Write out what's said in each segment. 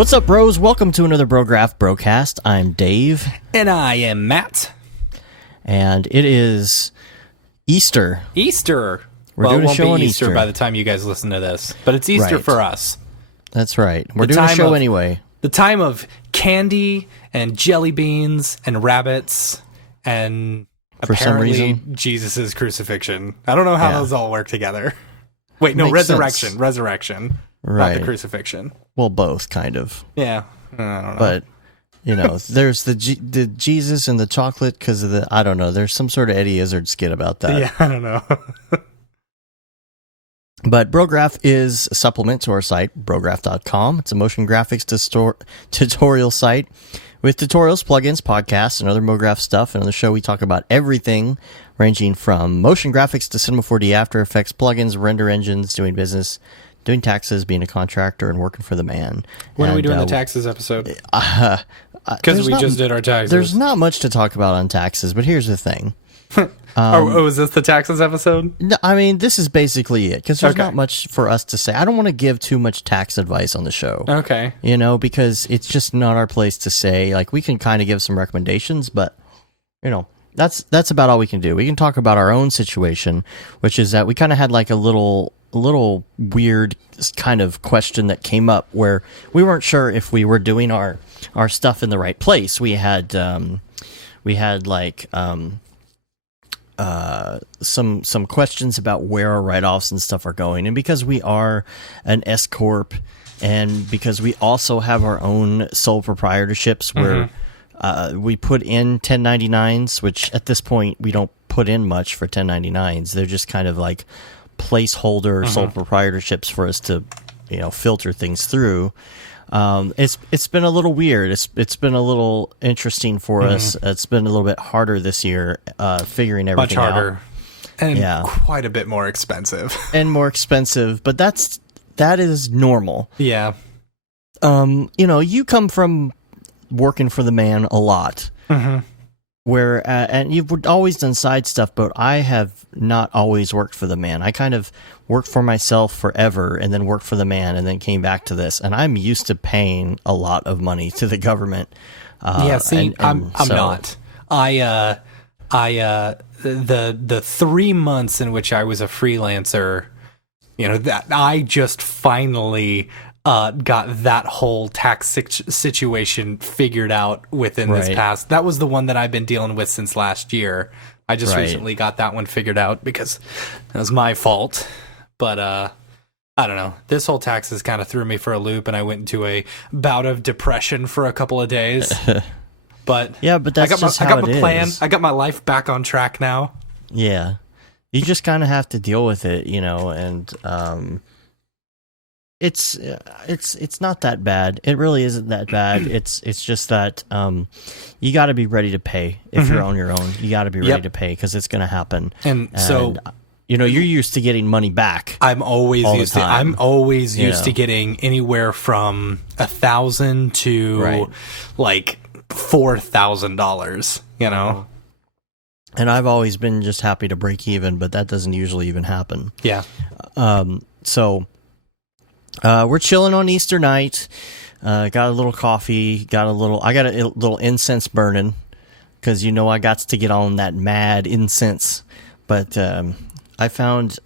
What's up, bros? Welcome to another Brograph Brocast. I'm Dave. And I am Matt. And it is Easter. Easter. We're doing a show it won't on be Easter Easter by the time you guys listen to this. But it's Easter Right. for us. That's right. We're doing a show anyway. The time of candy and jelly beans and rabbits and For some apparently reason. Jesus' crucifixion. I don't know how those all work together. Wait, no, Makes resurrection. sense. Resurrection. Right. Not the crucifixion. Well, both, kind of. Yeah. I don't know. But, you know, there's the Jesus and the chocolate because of the, I don't know, there's some sort of Eddie Izzard skit about that. Yeah, I don't know. But Brograph is a supplement to our site, brograph.com. It's a motion graphics tutorial site with tutorials, plugins, podcasts, and other MoGraph stuff. And on the show, we talk about everything ranging from motion graphics to Cinema 4D, After Effects, plugins, render engines, doing business, doing taxes, being a contractor, and working for the man. When are we doing the taxes episode? Because we just did our taxes. There's not much to talk about on taxes, but here's the thing. Is this the taxes episode? No, I mean, this is basically it, because there's not much for us to say. I don't want to give too much tax advice on the show. Okay. You know, because it's just not our place to say. Like, we can kind of give some recommendations, but, you know, that's about all we can do. We can talk about our own situation, which is that we kind of had like a little weird kind of question that came up where we weren't sure if we were doing our stuff in the right place. We had like some questions about where our write-offs and stuff are going, and because we are an S corp, and because we also have our own sole proprietorships where we put in 1099s, which at this point we don't put in much for 1099s. They're just kind of like placeholder sole proprietorships for us to, you know, filter things through. It's been a little weird. It's been a little interesting for us. It's been a little bit harder this year, figuring everything out. Much harder. And quite a bit more expensive. But that is normal. Yeah. You know, you come from working for the man a lot. Where and you've always done side stuff, but I have not always worked for the man. I kind of worked for myself forever and then worked for the man and then came back to this. And I'm used to paying a lot of money to the government. I'm not. The 3 months in which I was a freelancer, you know, that I just finally got that whole tax situation figured out within this past. That was the one that I've been dealing with since last year. I just recently got that one figured out because it was my fault. But I don't know. This whole taxes kind of threw me for a loop, and I went into a bout of depression for a couple of days. But yeah, but that's I got my plan. I got my life back on track now. Yeah, you just kind of have to deal with it, you know, and it's not that bad. It really isn't that bad. It's just that you got to be ready to pay if you're on your own. You got to be ready to pay because it's going to happen. And so, you know, you're used to getting money back. I'm always used to getting anywhere from $1,000 to like $4,000. You know. And I've always been just happy to break even, but that doesn't usually even happen. Yeah. So. We're chilling on Easter night. Got a little coffee. I got a little incense burning because you know I got to get on that mad incense. But I found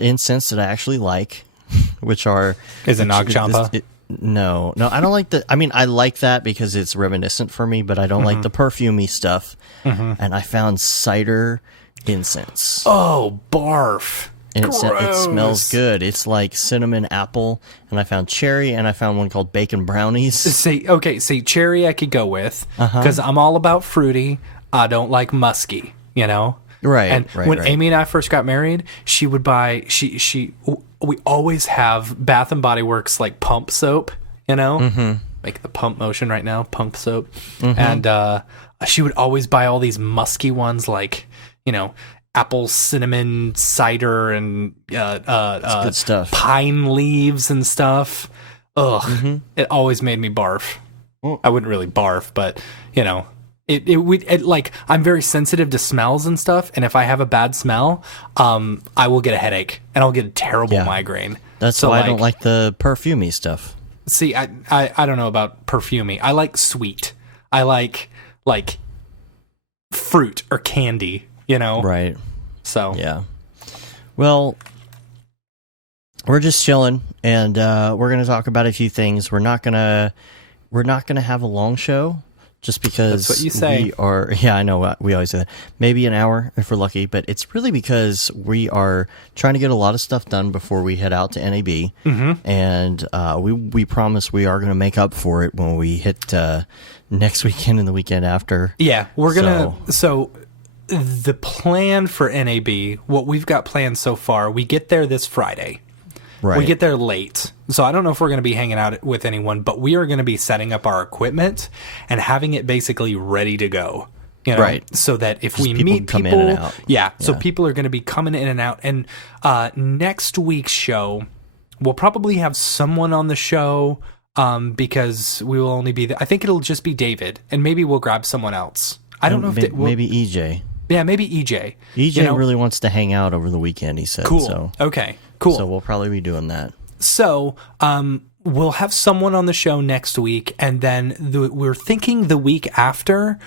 incense that I actually like, which are is it Nag Champa? No, I don't like the. I mean, I like that because it's reminiscent for me, but I don't like the perfumey stuff. And I found cider incense. Oh, barf. And it smells good. It's like cinnamon apple, and I found cherry, and I found one called bacon brownies. See, cherry I could go with, because I'm all about fruity. I don't like musky, you know? Right, and when Amy and I first got married, she would buy, we always have Bath and Body Works, like, pump soap, you know? Like the pump motion right now, pump soap. And she would always buy all these musky ones, like, you know, apple cinnamon cider and good stuff. Pine leaves and stuff. Ugh, it always made me barf. I wouldn't really barf, but you know, it like I'm very sensitive to smells and stuff, and if I have a bad smell, I will get a headache and I'll get a terrible migraine. That's why I don't like the perfumey stuff. See, I don't know about perfumey. I like sweet. I like fruit or candy, you know? Right. So. Yeah. Well, we're just chilling, and we're going to talk about a few things. We're not gonna have a long show, just because that's what you say. we are. Yeah, I know. We always say that. Maybe an hour if we're lucky, but it's really because we are trying to get a lot of stuff done before we head out to NAB, and we promise we are going to make up for it when we hit next weekend and the weekend after. Yeah, we're gonna. So the plan for NAB, what we've got planned so far, we get there this Friday. Right. We get there late. So I don't know if we're going to be hanging out with anyone, but we are going to be setting up our equipment and having it basically ready to go. You know? Right. So that if Just we meet come people, in and out. Yeah, so people are going to be coming in and out. And next week's show, we'll probably have someone on the show because we will only be I think it'll just be David, and maybe we'll grab someone else. I don't know if maybe EJ. Yeah, maybe EJ. EJ really wants to hang out over the weekend, he said. Cool. So. Okay, cool. So we'll probably be doing that. So we'll have someone on the show next week, and then we're thinking the week after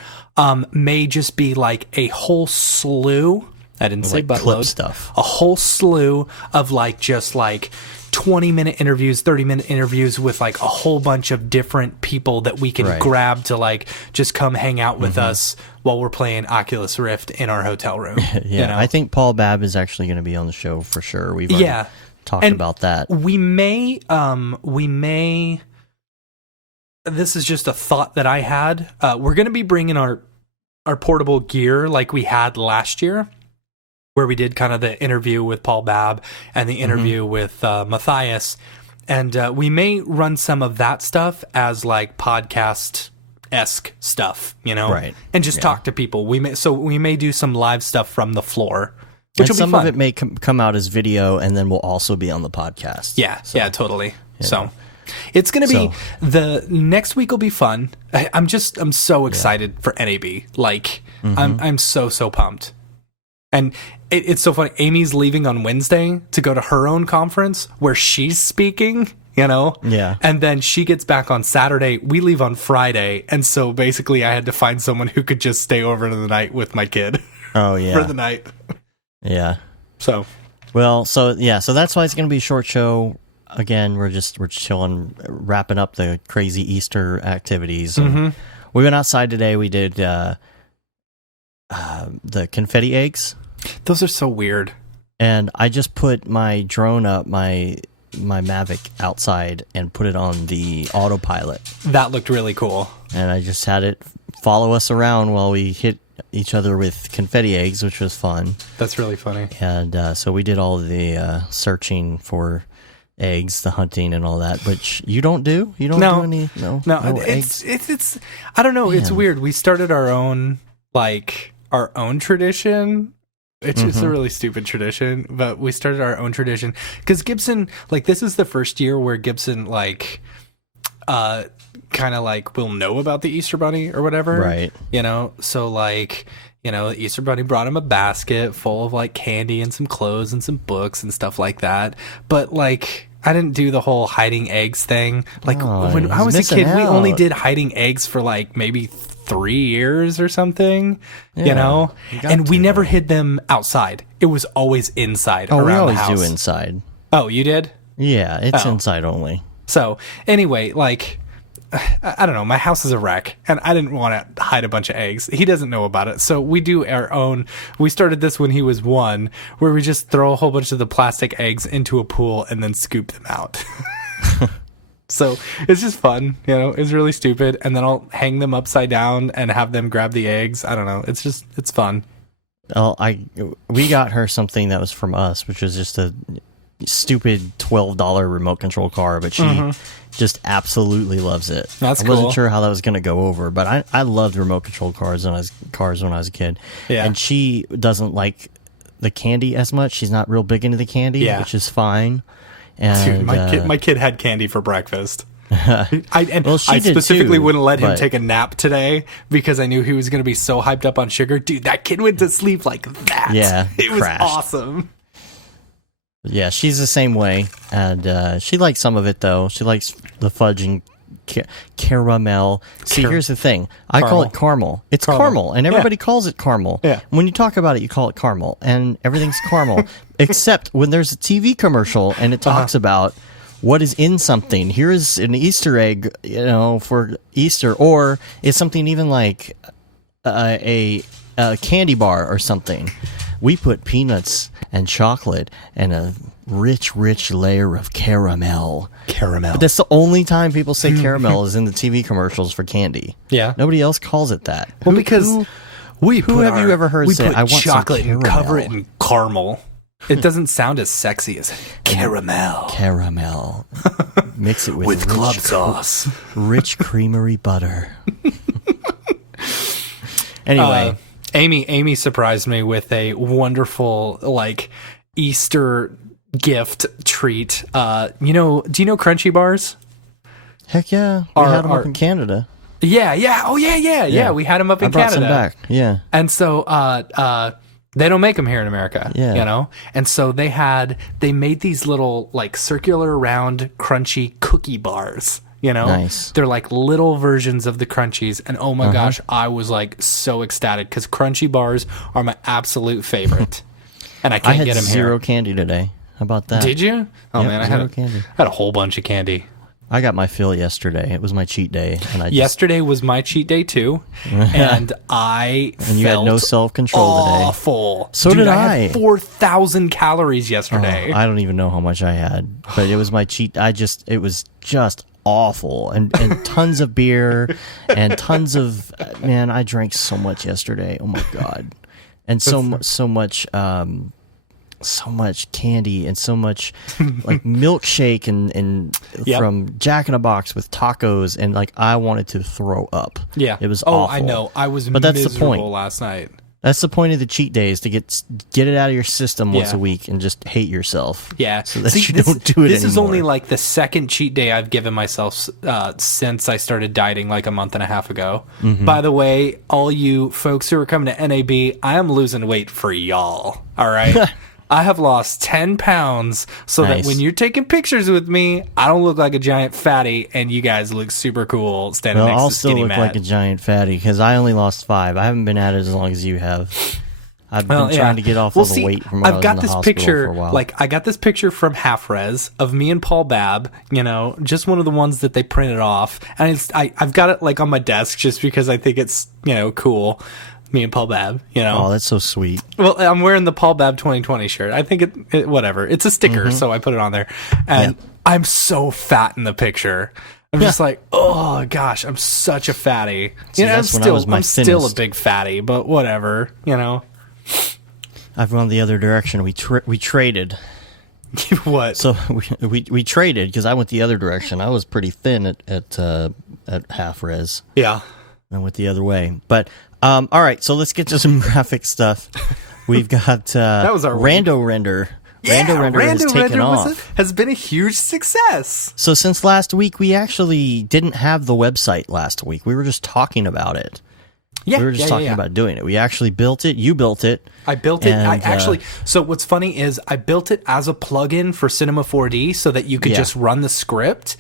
may just be like a whole slew. I didn't say buttload. Stuff. A whole slew of just 20-minute interviews, 30-minute interviews with a whole bunch of different people that we can grab to just come hang out with us while we're playing Oculus Rift in our hotel room. Yeah, you know? I think Paul Babb is actually going to be on the show for sure. We've already talked about that. We may this is just a thought that I had. We're going to be bringing our portable gear like we had last year, where we did kind of the interview with Paul Babb and the interview with Matthias. And we may run some of that stuff as podcast-esque stuff, you know? Right. And just talk to people. We may do some live stuff from the floor, which will be fun. Some of it may come out as video, and then we'll also be on the podcast. Yeah, totally. So it's going to be the next week will be fun. I'm so excited for NAB. I'm so pumped. And it's so funny. Amy's leaving on Wednesday to go to her own conference where she's speaking, you know? Yeah. And then she gets back on Saturday. We leave on Friday. And so basically I had to find someone who could just stay over the night with my kid. Oh, yeah. For the night. Yeah. So. Well, so that's why it's going to be a short show. Again, we're chilling, wrapping up the crazy Easter activities. We went outside today. We did the confetti eggs. Those are so weird. And I just put my drone up, my Mavic outside, and put it on the autopilot. That looked really cool. And I just had it follow us around while we hit each other with confetti eggs, which was fun. That's really funny. And so we did all the searching for eggs, the hunting and all that, which you don't do? You don't do any no eggs? It's I don't know, it's weird. We started our own tradition. It's a really stupid tradition, but we started our own tradition because Gibson, this is the first year where Gibson kind of will know about the Easter Bunny or whatever, right? You know, so the Easter Bunny brought him a basket full of candy and some clothes and some books and stuff like that. But I didn't do the whole hiding eggs thing. When I was a kid, we only did hiding eggs for maybe 3 years or something, you know? And we never hid them outside. It was always inside around the house. We always do inside. Oh, you did? Yeah, it's inside only. So, anyway, I don't know, my house is a wreck, and I didn't want to hide a bunch of eggs. He doesn't know about it, so we do our own. We started this when he was 1, where we just throw a whole bunch of the plastic eggs into a pool and then scoop them out. So it's just fun, you know, it's really stupid, and then I'll hang them upside down and have them grab the eggs. I don't know, it's fun. Well, we got her something that was from us, which was just a stupid $12 remote control car, but she just absolutely loves it. That's cool. I wasn't sure how that was going to go over, but I loved remote control cars when I was a kid. Yeah. And she doesn't like the candy as much. She's not real big into the candy, which is fine. And, dude, my kid had candy for breakfast. I she specifically too, wouldn't let him take a nap today because I knew he was going to be so hyped up on sugar. Dude, that kid went to sleep like that. Yeah, it was awesome. Yeah, she's the same way, and she likes some of it though. She likes the fudge and caramel. See, here's the thing. I call it caramel. It's caramel, and everybody calls it caramel. Yeah. When you talk about it, you call it caramel, and everything's caramel, except when there's a TV commercial and it talks about what is in something. Here's an Easter egg, for Easter, or it's something even like a candy bar or something. We put peanuts and chocolate and a rich layer of caramel. But that's the only time people say caramel is in the TV commercials for candy. Yeah. Nobody else calls it that. Well, because who have you ever heard say, I want chocolate some and cover it in caramel? It doesn't sound as sexy as caramel. Caramel. Mix it with rich club sauce. Rich creamery butter. Anyway. Amy surprised me with a wonderful, Easter gift treat. Do you know Crunchy bars? Heck yeah. We had them up in Canada. Yeah. Oh, yeah. We had them up in Canada. I brought some back. Yeah. And so they don't make them here in America, And so they made these little circular round crunchy cookie bars. Nice. They're like little versions of the crunchies, and oh my gosh, I was so ecstatic because crunchy bars are my absolute favorite, and I can't get them here. I had zero candy today. How about that? Did you? Oh man, I had candy. I had a whole bunch of candy. I got my fill yesterday. It was my cheat day, and yesterday was my cheat day too, and you had no self-control today. Awful. So did I. I had 4,000 calories yesterday. I don't even know how much I had, but it was my cheat. It was just awful, and tons of beer and tons of I drank so much yesterday. Oh my god, and so much candy and so much milkshake and from Jack in the Box with tacos, and I wanted to throw up. Yeah, it was awful. I know. I was but that's the point. Last night. That's the point of the cheat days, to get it out of your system once a week and just hate yourself. Yeah. So that you don't do it This anymore. is only the second cheat day I've given myself since I started dieting a month and a half ago. Mm-hmm. By the way, all you folks who are coming to NAB, I am losing weight for y'all. All right? I have lost 10 pounds so that when you're taking pictures with me, I don't look like a giant fatty, and you guys look super cool standing next to Skinny Matt. I'll still look like a giant fatty because I only lost 5. I haven't been at it as long as you have. I've been trying to get off all the weight from when I was in the hospital for a while. I got this picture from Half Res of me and Paul Babb, just one of the ones that they printed off. And I've got it on my desk just because I think it's, cool. Me and Paul Babb, Oh, that's so sweet. Well, I'm wearing the Paul Babb 2020 shirt. I think it whatever. It's a sticker, so I put it on there. And I'm so fat in the picture. I'm just oh gosh, I'm such a fatty. See, I'm still a big fatty, but whatever, I've gone the other direction. We traded. What? So we traded because I went the other direction. I was pretty thin at Half Res. Yeah. I went the other way. But all right, so let's get to some graphic stuff. We've got that was our Rando Render. Rando Render has taken off. Has been a huge success. So since last week, we actually didn't have the website last week. We were just talking about it. Yeah, we were just talking about doing it. We actually built it. You built it. I built it. So what's funny is I built it as a plugin for Cinema 4D so that you could just run the script,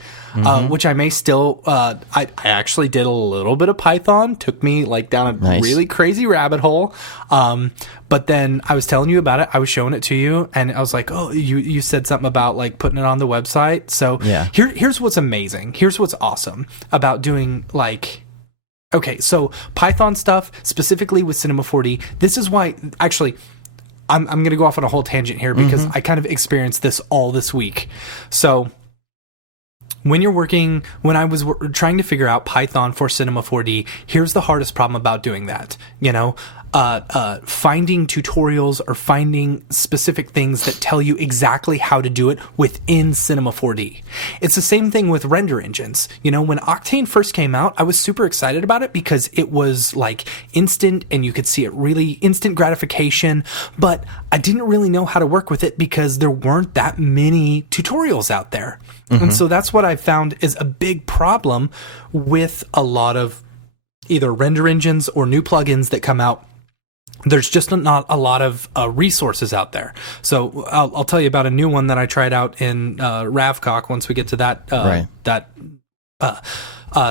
which I may still. I actually did a little bit of Python. Took me down a really crazy rabbit hole. But then I was telling you about it. I was showing it to you, and I was like, "Oh, you said something about putting it on the website." So here's what's amazing. Here's what's awesome about doing Okay, so Python stuff, specifically with Cinema 4D, this is why, actually, I'm going to go off on a whole tangent here because I kind of experienced this all this week. So when I was trying to figure out Python for Cinema 4D, here's the hardest problem about doing that, finding tutorials or finding specific things that tell you exactly how to do it within Cinema 4D. It's the same thing with render engines. When Octane first came out, I was super excited about it because it was instant and you could see it really instant gratification, but I didn't really know how to work with it because there weren't that many tutorials out there. And so that's what I found is a big problem with a lot of either render engines or new plugins that come out there's just not a lot of resources out there. So I'll tell you about a new one that I tried out in Ravcock once we get to that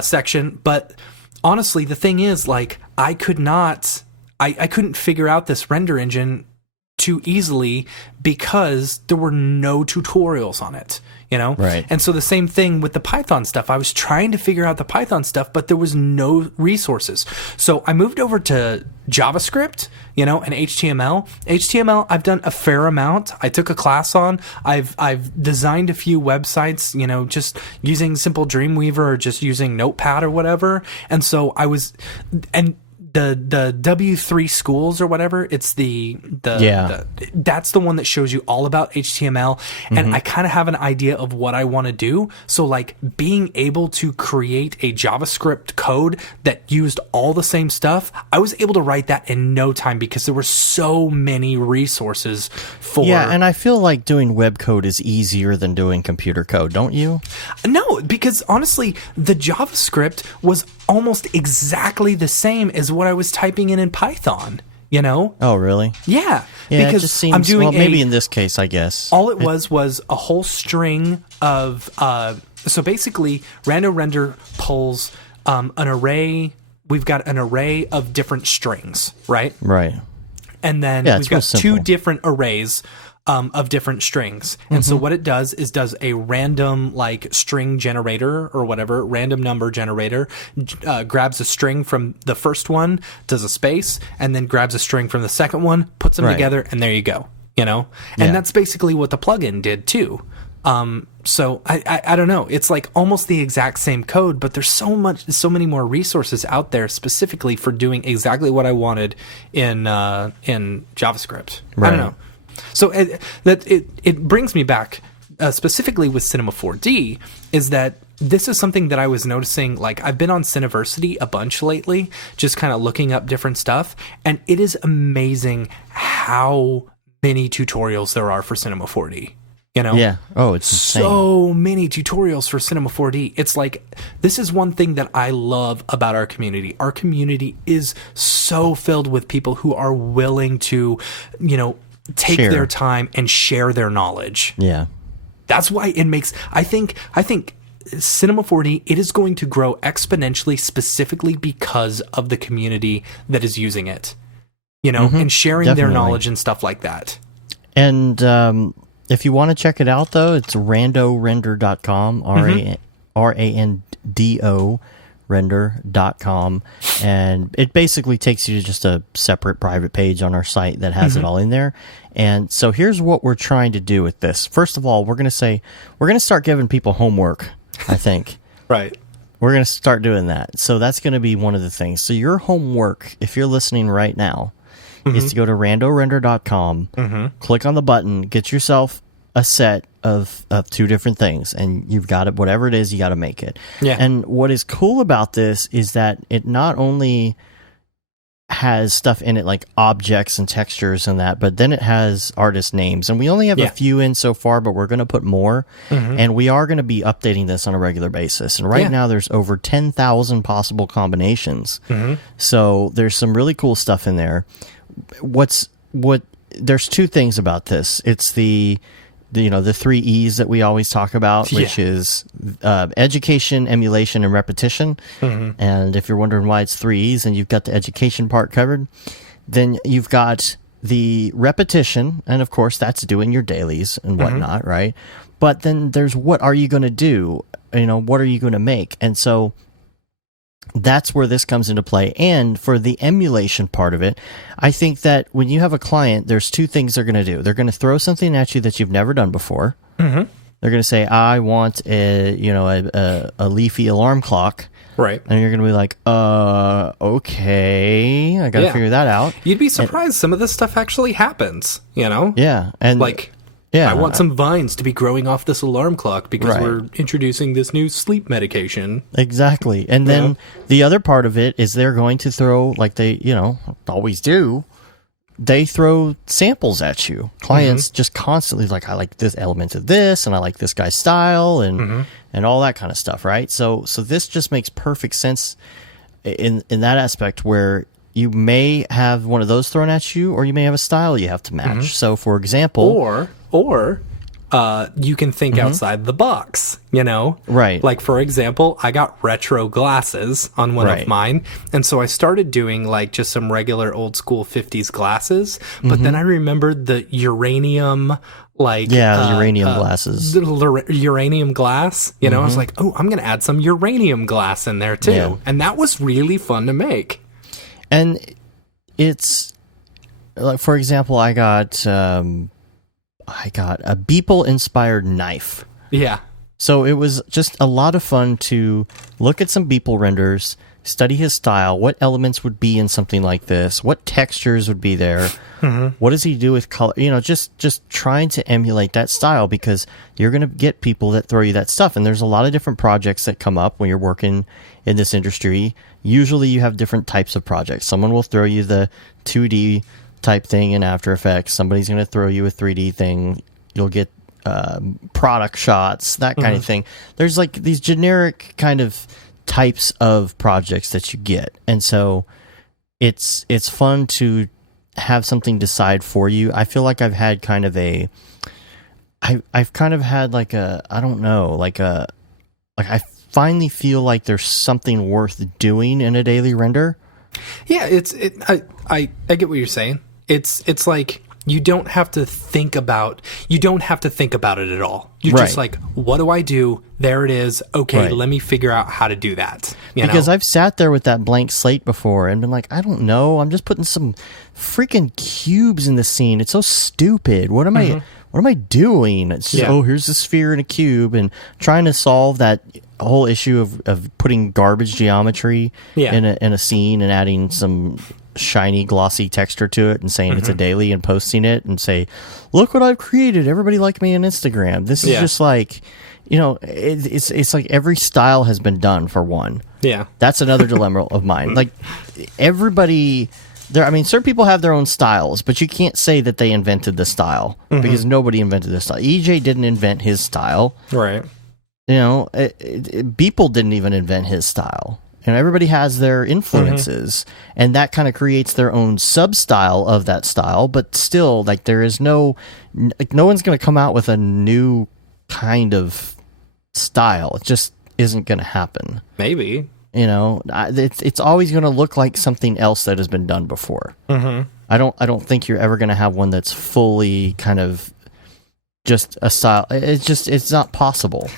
section. But honestly, the thing is, like, I couldn't figure out this render engine too easily because there were no tutorials on it. Right. And so the same thing with the Python stuff. I was trying to figure out the Python stuff, but there was no resources. So I moved over to JavaScript, and HTML. HTML, I've done a fair amount. I took a class on. I've designed a few websites, just using simple Dreamweaver or just using Notepad or whatever. And so the W3 schools or whatever, it's that's the one that shows you all about HTML, and I kind of have an idea of what I want to do. So like being able to create a JavaScript code that used all the same stuff, I was able to write that in no time because there were so many resources for. Yeah, and I feel like doing web code is easier than doing computer code, don't you? No, because honestly, the JavaScript was almost exactly the same as what I was typing in Python, Oh, really? Yeah. Yeah, because it just seems, I'm doing maybe in this case, I guess. All it was a whole string of, so basically, Rando Render pulls an array. We've got an array of different strings, right? Right. And then we've got two different arrays of different strings. And so what it does is does a random like string generator or whatever, random number generator, grabs a string from the first one, does a space, and then grabs a string from the second one, puts them together, and there you go, And that's basically what the plugin did too. So I don't know. It's like almost the exact same code, but there's so many more resources out there specifically for doing exactly what I wanted in JavaScript. Right. I don't know. So it brings me back specifically with Cinema 4D is that this is something that I was noticing. Like I've been on Cineversity a bunch lately, just kind of looking up different stuff, and it is amazing how many tutorials there are for Cinema 4D. Yeah. Oh, it's insane. So many tutorials for Cinema 4D. It's like, this is one thing that I love about our community. Our community is so filled with people who are willing to, take their time and share their knowledge. Yeah. That's why it makes, I think Cinema 4D, it is going to grow exponentially specifically because of the community that is using it, and sharing their knowledge and stuff like that. And, if you want to check it out, though, it's randorender.com, Rando render.com, and it basically takes you to just a separate private page on our site that has it all in there. And so here's what we're trying to do with this. First of all, we're going to start giving people homework, I think. Right. We're going to start doing that. So that's going to be one of the things. So your homework, if you're listening right now, is to go to randorender.com, click on the button, get yourself a set of two different things, and you've got it, whatever it is, you got to make it. Yeah. And what is cool about this is that it not only has stuff in it like objects and textures and that, but then it has artist names. And we only have a few in so far, but we're going to put more. And we are going to be updating this on a regular basis. And right now there's over 10,000 possible combinations. So there's some really cool stuff in there. There's two things about this. It's the 3 E's that we always talk about, which is education, emulation, and repetition. And if you're wondering why it's 3 E's and you've got the education part covered, then you've got the repetition, and of course that's doing your dailies and whatnot, right? But then there's what are you going to do? What are you going to make? And so that's where this comes into play. And for the emulation part of it, I think that when you have a client, there's two things they're going to do. They're going to throw something at you that you've never done before. They're going to say, I want a leafy alarm clock. Right. And you're going to be like, okay, I got to figure that out. You'd be surprised some of this stuff actually happens, Yeah. And I want some vines to be growing off this alarm clock because we're introducing this new sleep medication. Exactly. And then the other part of it is they're going to throw, like they, always do, they throw samples at you. Clients just constantly like, I like this element of this, and I like this guy's style, and all that kind of stuff, right? So this just makes perfect sense in that aspect where you may have one of those thrown at you, or you may have a style you have to match. So, for example, or you can think outside the box, you know? Right. Like, for example, I got retro glasses on one of mine, and so I started doing, like, just some regular old-school 50s glasses, but then I remembered the uranium, like... Yeah, uranium glasses. Uranium glass, you know? I was like, oh, I'm going to add some uranium glass in there, too. Yeah. And that was really fun to make. And it's... Like, for example, I got a Beeple-inspired knife. Yeah. So it was just a lot of fun to look at some Beeple renders, study his style, what elements would be in something like this, what textures would be there, what does he do with color, you know, just trying to emulate that style, because you're going to get people that throw you that stuff. And there's a lot of different projects that come up when you're working in this industry. Usually you have different types of projects. Someone will throw you the 2D type thing in After Effects. Somebody's going to throw you a 3D thing. You'll get product shots, that kind of thing. There's like these generic kind of types of projects that you get, and so it's fun to have something decide for you. I feel like I've had kind of I've kind of had like a, I don't know, like I finally feel like there's something worth doing in a daily render. Yeah, I get what you're saying. It's like you don't have to think about it at all. You're just like, what do I do? There it is. Okay, let me figure out how to do that. Because I've sat there with that blank slate before and been like, I don't know. I'm just putting some freaking cubes in the scene. It's so stupid. What am I doing? It's just, here's a sphere and a cube, and trying to solve that whole issue of putting garbage geometry in a scene and adding some shiny glossy texture to it and saying it's a daily and posting it and say, look what I've created, everybody like me on Instagram. This is just like, you know, it's like every style has been done for one. That's another dilemma of mine. Like, everybody there, I mean, certain people have their own styles, but you can't say that they invented the style, because nobody invented the style. EJ didn't invent his style, right? You know, Beeple didn't even invent his style. You know, everybody has their influences, and that kind of creates their own sub-style of that style, but still, like, there is no one's going to come out with a new kind of style. It just isn't going to happen. Maybe. You know, it's always going to look like something else that has been done before. I don't think you're ever going to have one that's fully kind of just a style. It's not possible.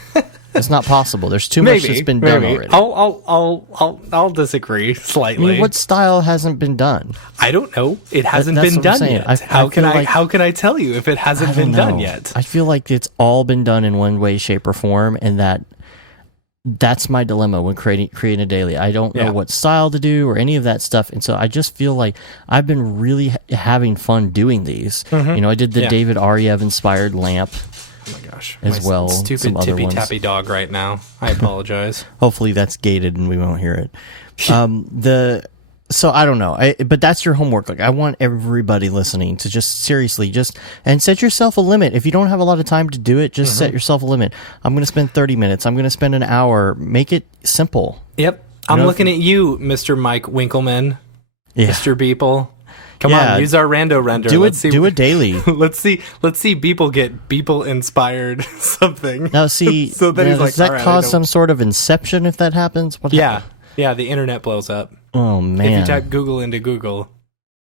It's not possible. There's too much that's been done already. I'll disagree slightly. I mean, what style hasn't been done? I don't know. It hasn't been done yet. How can I tell you if it hasn't been done yet? I feel like it's all been done in one way, shape, or form, and that's my dilemma when creating a daily. I don't know what style to do or any of that stuff, and so I just feel like I've been really having fun doing these. You know, I did the David Ariev inspired lamp. Oh my gosh. As well. Stupid tippy tappy dog right now. I apologize. Hopefully that's gated and we won't hear it. So I don't know. But that's your homework. Like, I want everybody listening to just seriously and set yourself a limit. If you don't have a lot of time to do it, just set yourself a limit. I'm going to spend 30 minutes. I'm going to spend an hour. Make it simple. Yep. I'm looking at you, Mr. Mike Winkleman. Mr. Beeple. Come on, use our Rando Render. Do a daily. Let's see Beeple get Beeple inspired something. Now, see, so then he's like, does that cause some sort of inception if that happens? What happens? Yeah, the internet blows up. Oh man! If you type Google into Google,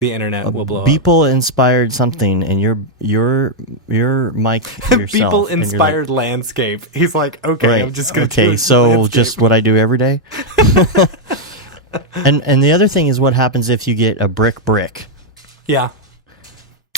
the internet will blow up. Beeple inspired something, and you're Mike yourself. Beeple inspired landscape. He's like, okay, I'm just gonna. Okay, so just what I do every day. And the other thing is, what happens if you get a brick? Yeah.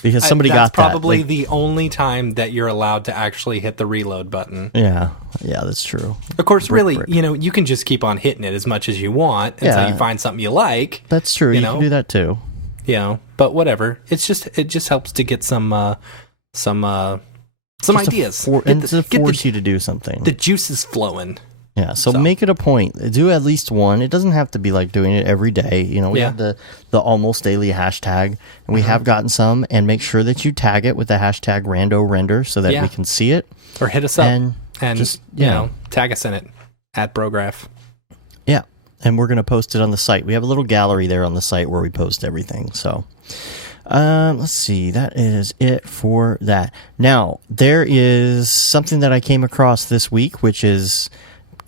Because somebody got that. That's probably the only time that you're allowed to actually hit the reload button. Yeah, that's true. Of course, brick. You know, you can just keep on hitting it as much as you want until you find something you like. That's true. You can do that too. You know, but whatever. It just helps to get some ideas. And to force you to do something. The juice is flowing. Yeah, so make it a point. Do at least one. It doesn't have to be like doing it every day. You know, we have the almost daily hashtag, and we have gotten some. And make sure that you tag it with the hashtag Rando Render so that we can see it. Or hit us up and just you know, tag us in it at Brograph. Yeah, and we're going to post it on the site. We have a little gallery there on the site where we post everything. So let's see. That is it for that. Now, there is something that I came across this week, which is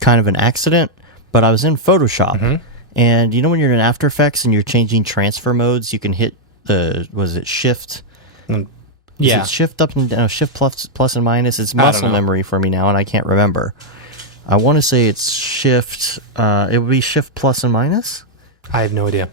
kind of an accident, but I was in Photoshop. And you know when you're in After Effects and you're changing transfer modes, you can hit the, was it shift? Yeah. Is it shift up and down, shift plus and minus? It's muscle memory for me now, and I can't remember. I want to say it's shift, it would be shift plus and minus? I have no idea.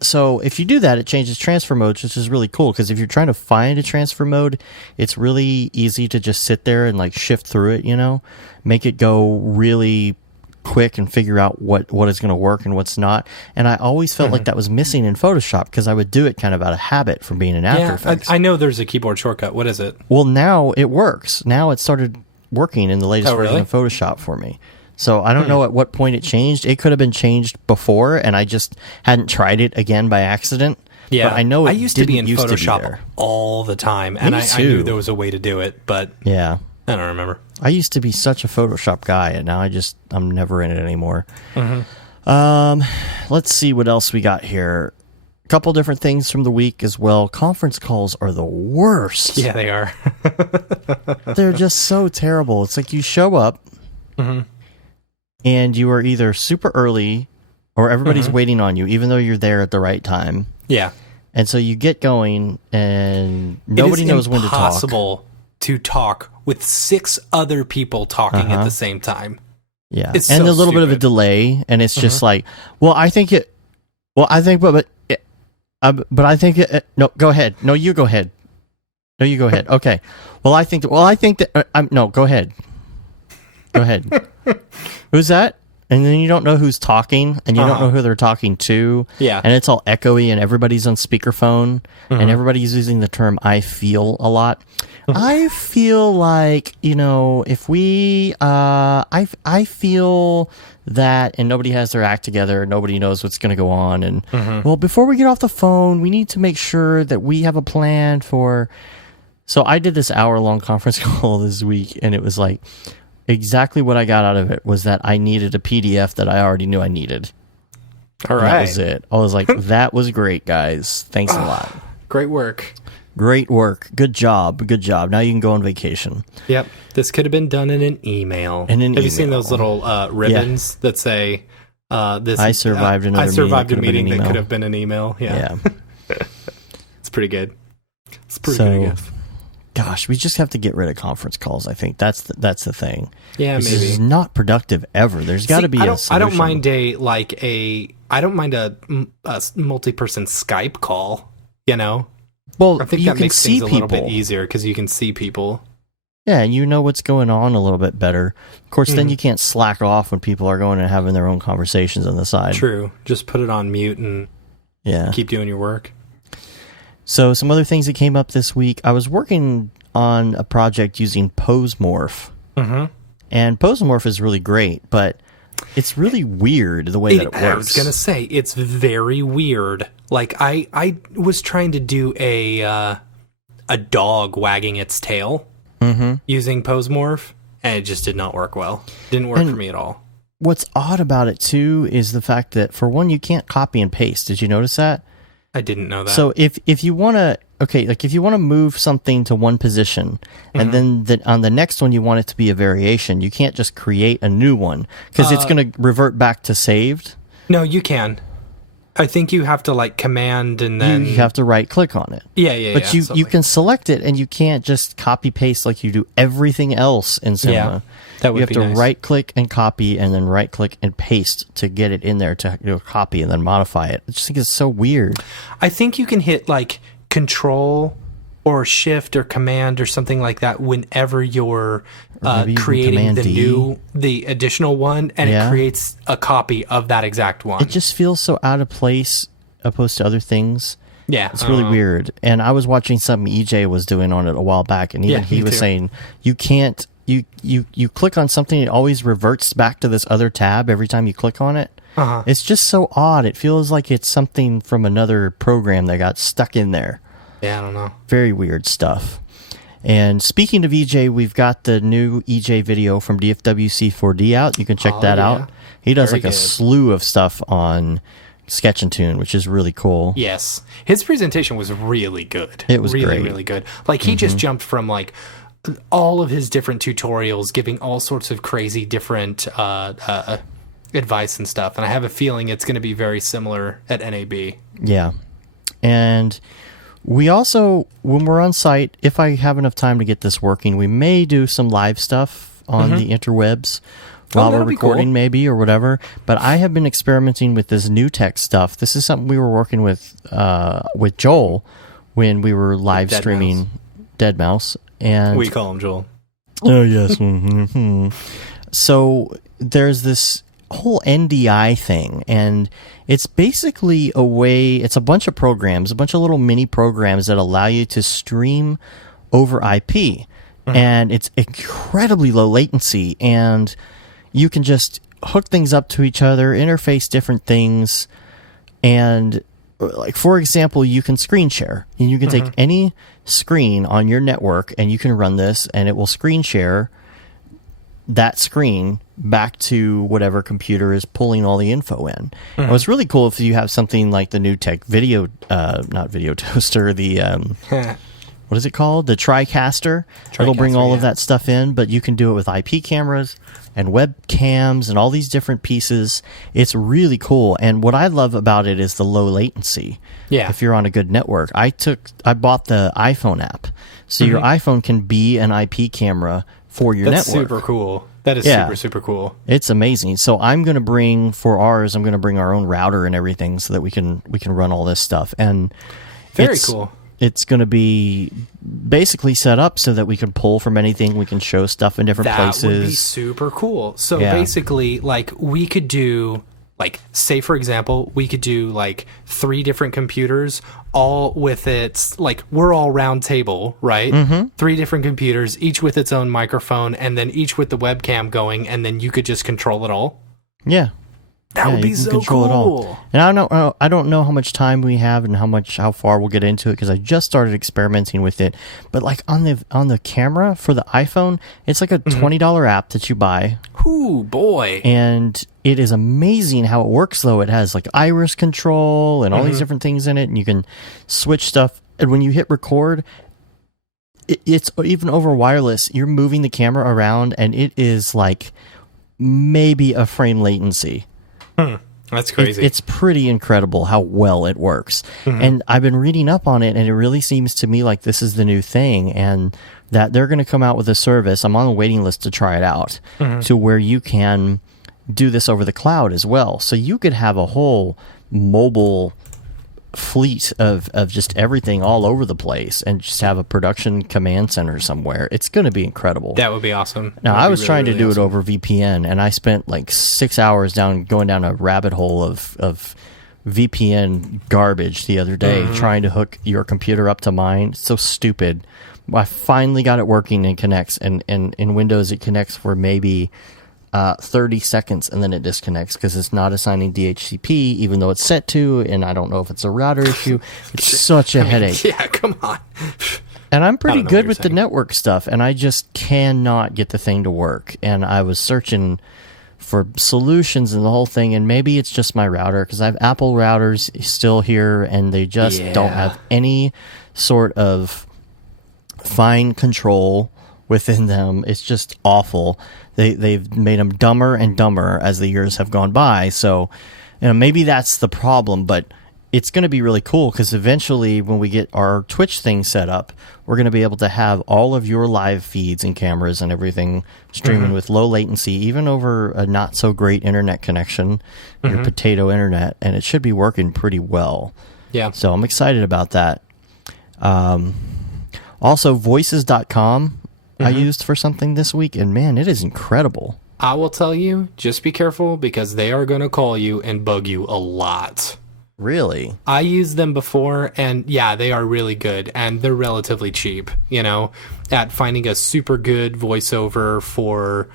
So if you do that, it changes transfer modes, which is really cool, because if you're trying to find a transfer mode, it's really easy to just sit there and like shift through it, you know? Make it go really quick and figure out what is going to work and what's not. And I always felt like that was missing in Photoshop because I would do it kind of out of habit from being in After Effects. I know there's a keyboard shortcut. What is it? Well, now it works. Now it started working in the latest version of Photoshop for me. So I don't know at what point it changed. It could have been changed before, and I just hadn't tried it again by accident. Yeah, but I know it I used to be in used Photoshop all the time, and I knew there was a way to do it, but yeah, I don't remember. I used to be such a Photoshop guy, and now I'm never in it anymore. Let's see what else we got here. A couple different things from the week as well. Conference calls are the worst. Yeah, they are. They're just so terrible. It's like you show up, and you are either super early, or everybody's waiting on you, even though you're there at the right time. Yeah. And so you get going, and nobody knows when to talk. It's impossible to talk with 6 other people talking at the same time. Yeah. It's and so a little bit of a stupid. delay, and it's just like, but I think, no, go ahead. No, you go ahead. No, you go ahead. Okay. Go ahead. Go ahead. Who's that? And then you don't know who's talking, and you don't know who they're talking to. Yeah. And it's all echoey, and everybody's on speakerphone, and everybody's using the term "I feel" a lot. I feel like, if we, I feel that, and nobody has their act together, nobody knows what's going to go on, and, well, before we get off the phone, we need to make sure that we have a plan for... So I did this hour-long conference call this week, and it was like, exactly what I got out of it was that I needed a PDF that I already knew I needed. All right. That was it. I was like, that was great, guys. Thanks a lot. Great work. Great work. Good job. Good job. Now you can go on vacation. Yep. This could have been done in an email. Have you seen those little ribbons that say, I survived another meeting. I survived a meeting that could have been an email. Yeah. It's pretty good. It's pretty good, I guess. Gosh, we just have to get rid of conference calls. I think that's the thing. Yeah, this maybe. is not productive ever. There's got to be a solution. I don't mind a multi-person Skype call. Well, I think you that can makes see things a people. little bit easier because you can see people. Yeah, and you know what's going on a little bit better. Of course, then you can't slack off when people are going and having their own conversations on the side. True. Just put it on mute and keep doing your work. So some other things that came up this week. I was working on a project using Pose Morph. And Pose Morph is really great, but it's really weird the way that it works. I was going to say, it's very weird. Like, I was trying to do a dog wagging its tail using Pose Morph, and it just did not work well. Didn't work for me at all. What's odd about it, too, is the fact that, for one, you can't copy and paste. Did you notice that? I didn't know that. So if you want to, if you want to move something to one position, and then on the next one you want it to be a variation, you can't just create a new one, because it's going to revert back to saved. No, you can. I think you have to command and then you have to right click on it. Yeah. But you can select it, and you can't just copy paste like you do everything else in Cinema. That would be You have to nice. right click and copy, and then right click and paste to get it in there to do a copy and then modify it. I just think it's so weird. I think you can hit Control or Shift or Command or something like that whenever you're creating the additional one, and it creates a copy of that exact one. It just feels so out of place opposed to other things. Yeah, it's really weird. And I was watching something EJ was doing on it a while back, and even he was saying you can't. You click on something, it always reverts back to this other tab every time you click on it. It's just so odd. It feels like it's something from another program that got stuck in there. Yeah, I don't know. Very weird stuff. And speaking of EJ, we've got the new EJ video from DFWC4D out. You can check that out. He does Very like a slew of stuff on Sketch and Tune, which is really cool. Yes. His presentation was really good. It was really, great. really good. Like, he just jumped from, like, all of his different tutorials, giving all sorts of crazy different advice and stuff. And I have a feeling it's going to be very similar at NAB. Yeah. And we also, when we're on site, if I have enough time to get this working, we may do some live stuff on the interwebs while we're recording, maybe, or whatever. But I have been experimenting with this new tech stuff. This is something we were working with Joel when we were live streaming Deadmau5. And we call him Joel. Oh, yes. So there's this whole NDI thing, and it's basically a way, it's a bunch of programs, a bunch of little mini programs that allow you to stream over IP. And it's incredibly low latency, and you can just hook things up to each other, interface different things, and like, for example, you can screen share, and you can take any screen on your network and you can run this, and it will screen share that screen back to whatever computer is pulling all the info in. And what's really cool, if you have something like the new tech video, not video toaster, the what is it called? The TriCaster. It'll bring all of that stuff in, but you can do it with IP cameras and webcams and all these different pieces. It's really cool. And what I love about it is the low latency. Yeah. If you're on a good network. I bought the iPhone app. So your iPhone can be an IP camera for your network. That's super cool. That is super, super cool. It's amazing. So I'm going to bring, for ours, I'm going to bring our own router and everything so that we can run all this stuff. And very cool. It's going to be basically set up so that we can pull from anything. We can show stuff in different places. That would be super cool. So basically, like, we could do, like, say, for example, we could do, like, 3 different computers, all with its, like, we're all round table, right? 3 different computers, each with its own microphone, and then each with the webcam going, and then you could just control it all. Yeah. That would be so cool. It all. And I don't know how much time we have and how far we'll get into it, because I just started experimenting with it. But like on the camera for the iPhone, it's like a $20 app that you buy. Ooh, boy. And it is amazing how it works, though. It has like iris control and all these different things in it, and you can switch stuff. And when you hit record, it's even over wireless. You're moving the camera around, and it is like maybe a frame latency. That's crazy. It's pretty incredible how well it works. And I've been reading up on it, and it really seems to me like this is the new thing, and that they're going to come out with a service. I'm on a waiting list to try it out, to where you can do this over the cloud as well. So you could have a whole mobile fleet of just everything all over the place, and just have a production command center somewhere. It's going to be incredible. That would be awesome. Now, I was trying to do it over VPN, and I spent like 6 hours going down a rabbit hole of VPN garbage the other day, trying to hook your computer up to mine. It's so stupid. I finally got it working and connects, and in Windows it connects for maybe 30 seconds, and then it disconnects because it's not assigning DHCP, even though it's set to, and I don't know if it's a router issue. It's such a headache. Yeah, come on. And I'm pretty good with the network stuff, and I just cannot get the thing to work. And I was searching for solutions and the whole thing, and maybe it's just my router, because I have Apple routers still here, and they just don't have any sort of fine control within them. It's just awful. They've made them dumber and dumber as the years have gone by. So, maybe that's the problem, but it's going to be really cool, because eventually when we get our Twitch thing set up, we're going to be able to have all of your live feeds and cameras and everything streaming with low latency, even over a not so great internet connection, your potato internet, and it should be working pretty well. Yeah. So I'm excited about that. Also, voices.com I used for something this week, and man, it is incredible. I will tell you, just be careful, because they are going to call you and bug you a lot. Really? I used them before, and yeah, they are really good, and they're relatively cheap, at finding a super good voiceover for,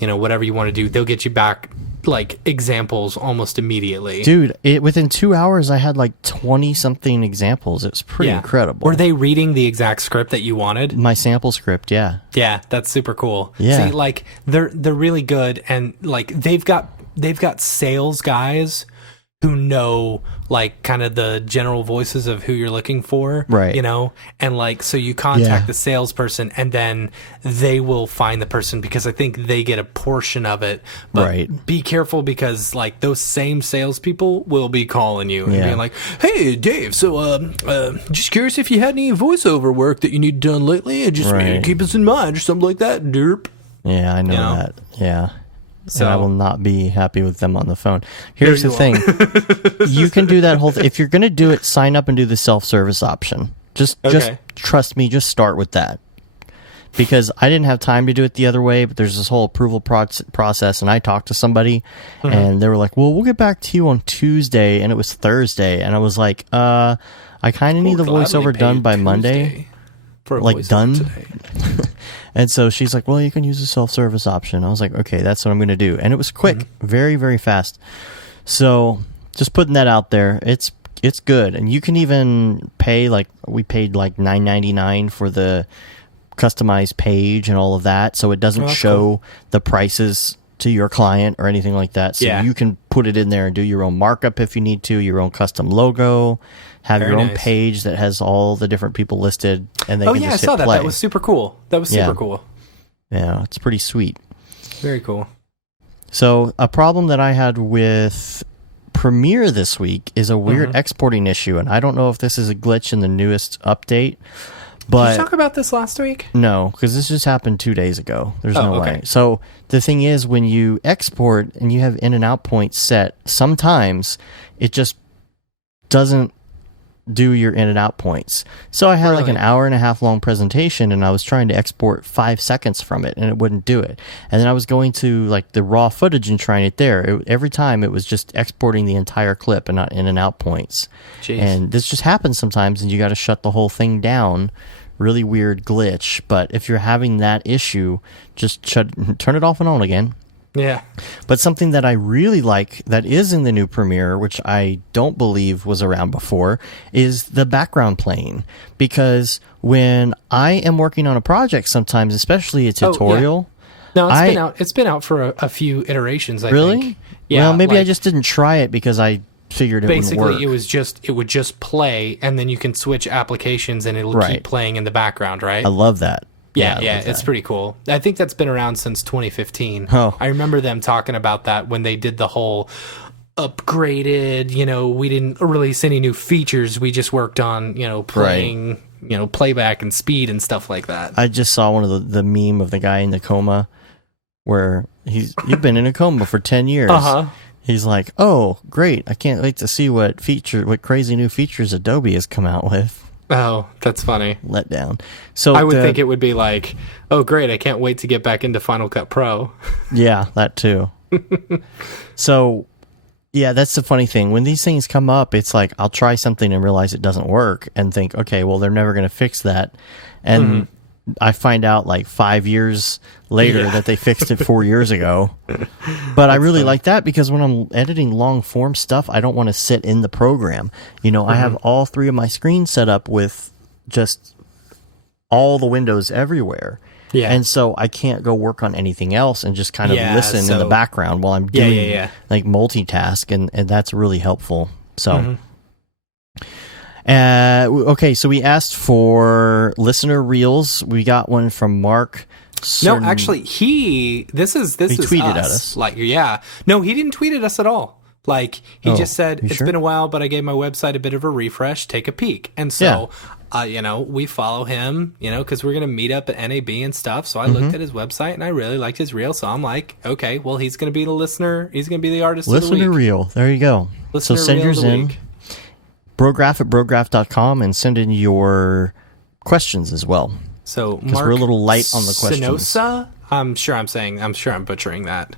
whatever you want to do. They'll get you back like examples almost immediately. Dude, within 2 hours, I had like 20-something examples. It was pretty incredible. Were they reading the exact script that you wanted? My sample script, yeah. Yeah, that's super cool. Yeah. See, like they're really good, and like they've got sales guys who know like kind of the general voices of who you're looking for, right? You know, and like so you contact the salesperson, and then they will find the person because I think they get a portion of it. But be careful because like those same salespeople will be calling you and being like, "Hey, Dave, so just curious if you had any voiceover work that you need done lately, and just keep us in mind or something like that." Derp. Yeah, I know that. Yeah. So, and I will not be happy with them on the phone. Here's the thing. You can do that whole thing. If you're going to do it, sign up and do the self-service option. Just trust me, just start with that. Because I didn't have time to do it the other way, but there's this whole approval process, and I talked to somebody, and they were like, well, we'll get back to you on Tuesday, and it was Thursday, and I was like, I kind of need the voiceover done by Monday. Like done today. And so she's like, well, you can use the self-service option. I was like, okay, that's what I'm going to do. And it was quick, very, very fast. So just putting that out there, it's good. And you can even pay, like we paid like $9.99 for the customized page and all of that. So it doesn't show the prices to your client or anything like that. So you can put it in there and do your own markup if you need to, your own custom logo, have your own page that has all the different people listed, and they can just hit play. Oh, yeah, I saw that. That was super cool. Yeah, it's pretty sweet. Very cool. So a problem that I had with Premiere this week is a weird exporting issue, and I don't know if this is a glitch in the newest update. But did you talk about this last week? No, because this just happened 2 days ago. There's no way. So the thing is, when you export and you have in and out points set, sometimes it just doesn't do your in and out points. So I had like an hour and a half long presentation, and I was trying to export 5 seconds from it, and it wouldn't do it. And then I was going to like the raw footage and trying it there. Every time it was just exporting the entire clip and not in and out points. Jeez. And this just happens sometimes, and you got to shut the whole thing down. Really weird glitch. But if you're having that issue, just turn it off and on again. Yeah. But something that I really like that is in the new Premiere, which I don't believe was around before, is the background playing. Because when I am working on a project sometimes, especially a tutorial... No, it's been out for a few iterations, I think. Really? Yeah. Well, maybe I just didn't try it because I figured it wouldn't work. Basically, it would just play, and then you can switch applications, and it'll keep playing in the background, right? I love that. Yeah, it's pretty cool. I think that's been around since 2015. Oh. I remember them talking about that when they did the whole upgraded, we didn't release any new features. We just worked on, playing, playback and speed and stuff like that. I just saw one of the meme of the guy in the coma where you've been in a coma for 10 years. Uh-huh. He's like, oh, great. I can't wait to see what crazy new features Adobe has come out with. Oh, that's funny. Let down. So I would think it would be like, oh, great, I can't wait to get back into Final Cut Pro. Yeah, that too. So, yeah, that's the funny thing. When these things come up, it's like I'll try something and realize it doesn't work and think, okay, well, they're never going to fix that. And I find out like 5 years later that they fixed it 4 years ago. But I really like that because when I'm editing long form stuff, I don't want to sit in the program. I have all 3 of my screens set up with just all the windows everywhere. Yeah. And so I can't go work on anything else and just kind of listen in the background while I'm doing like multitask, and that's really helpful. So okay, so we asked for listener reels. We got one from Mark. No, actually, he tweeted at us. Like, no, he didn't tweet at us at all. Like, he just said, it's been a while, but I gave my website a bit of a refresh. Take a peek. And so, we follow him, because we're going to meet up at NAB and stuff. So I looked at his website, and I really liked his reel. So I'm like, okay, well, he's going to be the listener. He's going to be the artist of the week. Listener reel. There you go. Listener so send yours in. Brograph at brograph.com and send in your questions as well. So because we're a little light on the questions. Sinosa? I'm sure I'm butchering that.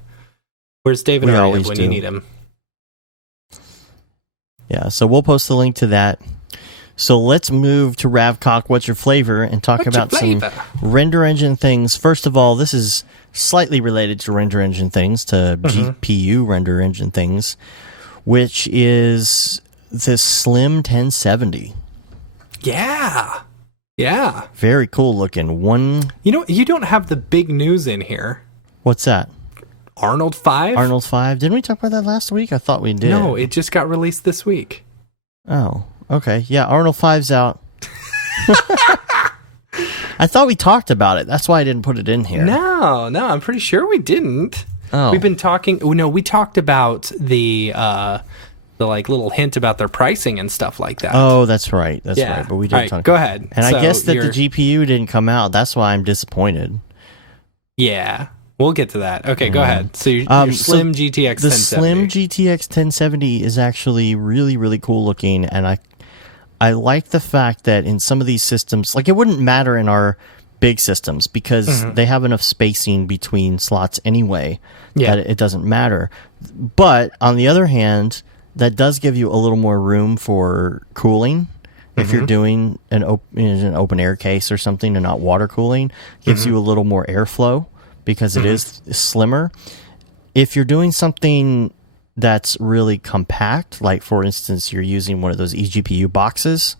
Where's David Arnold when you need him? Yeah, so we'll post the link to that. So let's move to Ravcock, What's Your Flavor, and talk about some render engine things. First of all, this is slightly related to render engine things, to GPU render engine things, which is the Slim 1070. Yeah. Very cool looking. You don't have the big news in here. What's that? Arnold 5? Arnold 5. Didn't we talk about that last week? I thought we did. No, it just got released this week. Oh, okay. Yeah, Arnold 5's out. I thought we talked about it. That's why I didn't put it in here. No, I'm pretty sure we didn't. Oh. We've been talking... No, we talked about the like little hint about their pricing and stuff like that. Oh, that's right. That's right. But we did talk. Go ahead. And I guess that the GPU didn't come out. That's why I'm disappointed. Yeah. We'll get to that. Okay, go ahead. So your Slim GTX 1070. The Slim GTX 1070 is actually really, really cool looking, and I like the fact that in some of these systems, like it wouldn't matter in our big systems because they have enough spacing between slots anyway that it doesn't matter. But on the other hand, that does give you a little more room for cooling. If you're doing an open air case or something and not water cooling, gives you a little more airflow because it is slimmer. If you're doing something that's really compact, like for instance, you're using one of those eGPU boxes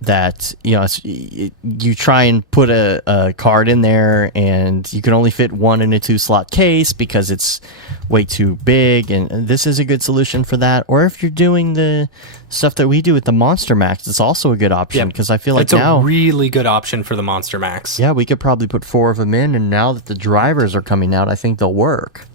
that, you try and put a card in there and you can only fit one in a 2-slot case because it's way too big, and this is a good solution for that. Or if you're doing the stuff that we do with the Monster Max, it's also a good option because I feel like it's a really good option for the Monster Max. Yeah, we could probably put 4 of them in, and now that the drivers are coming out, I think they'll work.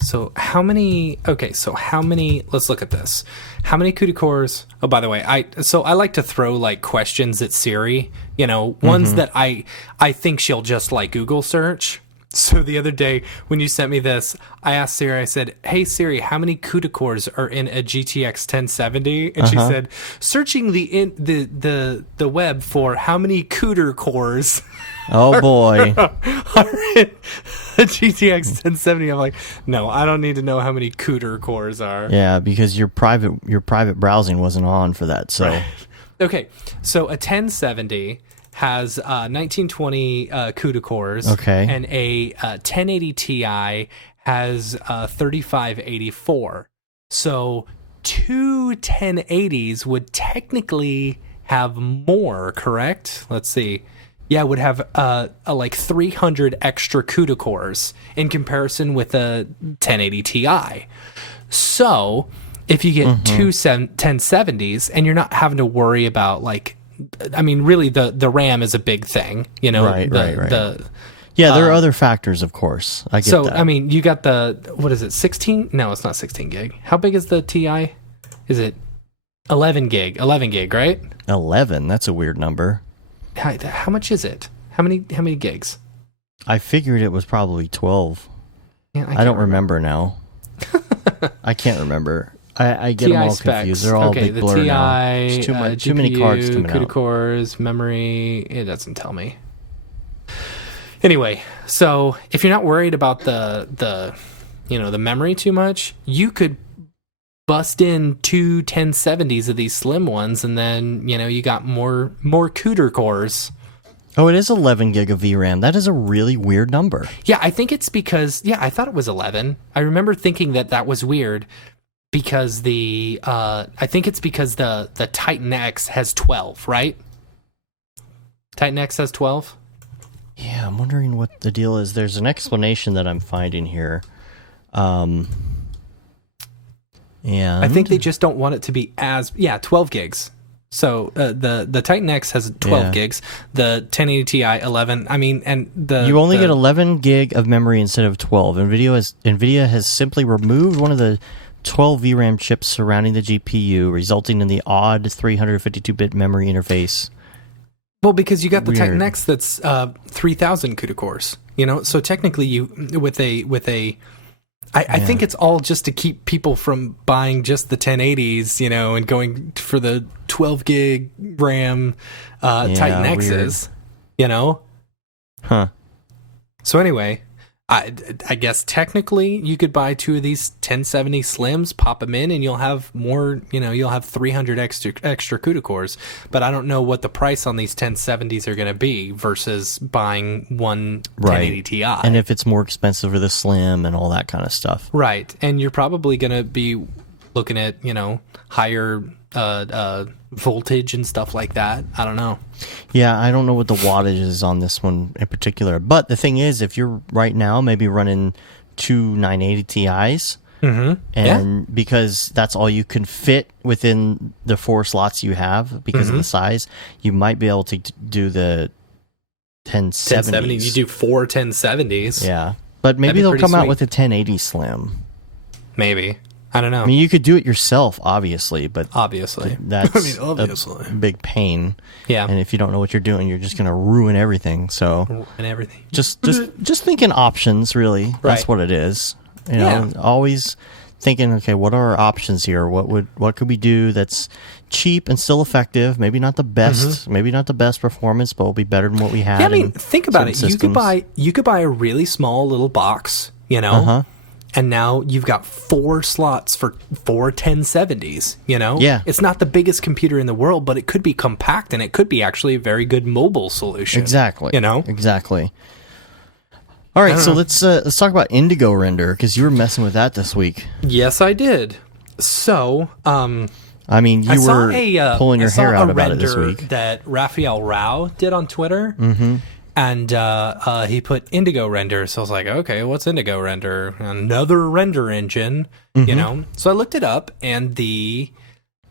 So how many? Let's look at this. How many CUDA cores? Oh, by the way, I like to throw like questions at Siri. Ones that I think she'll just like Google search. So the other day when you sent me this, I asked Siri. I said, "Hey Siri, how many CUDA cores are in a GTX 1070?" And she said, "Searching the web for how many CUDA cores." Oh boy. Are in a GTX 1070. I'm like, no, I don't need to know how many CUDA cores are. Yeah, because your private browsing wasn't on for that. So right. Okay, so a 1070 has 1920 CUDA cores. Okay. And a 1080 Ti has 3584. So two 1080s would technically have more, correct? Let's see. Yeah, would have like 300 extra CUDA cores in comparison with a 1080 Ti. So if you get two 1070s and you're not having to worry about really the RAM is a big thing, Right. There are other factors, of course. I get that. You got what is it, 16? No, it's not 16 gig. How big is the Ti? Is it 11 gig? 11 gig, right? 11? That's a weird number. How much is it? How many gigs? I figured it was probably 12. Yeah, I don't remember now. I can't remember. I get them all confused. They're all big blur now. There's too many cards coming CUDA out. cores, memory. It doesn't tell me. Anyway, so if you're not worried about the memory too much, you could bust in two 1070s of these slim ones, and then you got more CUDA cores. Oh, it is 11 gig of VRAM. That is a really weird number. Yeah, I think it's because I thought it was 11. I remember thinking that was weird because I think it's because the Titan X has 12, right? Titan X has 12. Yeah, I'm wondering what the deal is. There's an explanation that I'm finding here. And I think they just don't want it to be 12 gigs. So the Titan X has 12 gigs, the 1080 Ti 11. You only get 11 gig of memory instead of 12. NVIDIA has simply removed one of the 12 VRAM chips surrounding the GPU, resulting in the odd 352-bit memory interface. Well, because you got the Titan X that's 3,000 CUDA cores. So technically you I think it's all just to keep people from buying just the 1080s, and going for the 12 gig RAM Titan X's, Huh. So anyway, I guess technically you could buy 2 of these 1070 Slims, pop them in, and you'll have more, you'll have 300 extra CUDA cores. But I don't know what the price on these 1070s are going to be versus buying one 1080 Ti. And if it's more expensive for the Slim and all that kind of stuff. Right. And you're probably going to be looking at, higher voltage and stuff like that. I don't know. Yeah, I don't know what the wattage is on this one in particular. But the thing is, if you're right now maybe running 2 980 Ti's, and because that's all you can fit within the 4 slots you have because of the size, you might be able to do the 1070s. You do 4 1070s. Yeah. But maybe they'll come out with a 1080 Slim. Maybe. I don't know. I mean, you could do it yourself, obviously, but that's obviously a big pain. Yeah. And if you don't know what you're doing, you're just going to ruin everything. So just thinking options, really. That's what it is. Always thinking, okay, what are our options here? What could we do that's cheap and still effective? Maybe not the best, maybe not the best performance, but will be better than what we had. Yeah, I mean, think about it. Systems. You could buy a really small little box, and now you've got 4 slots for 4 1070s, Yeah. It's not the biggest computer in the world, but it could be compact, and it could be actually a very good mobile solution. Exactly. Exactly. All right, so let's talk about Indigo Render, because you were messing with that this week. Yes, I did. So, I mean, you were pulling your hair out about it this week. That Raphael Rao did on Twitter. And he put Indigo Render. So I was like, okay, what's Indigo Render? Another render engine, So I looked it up, and the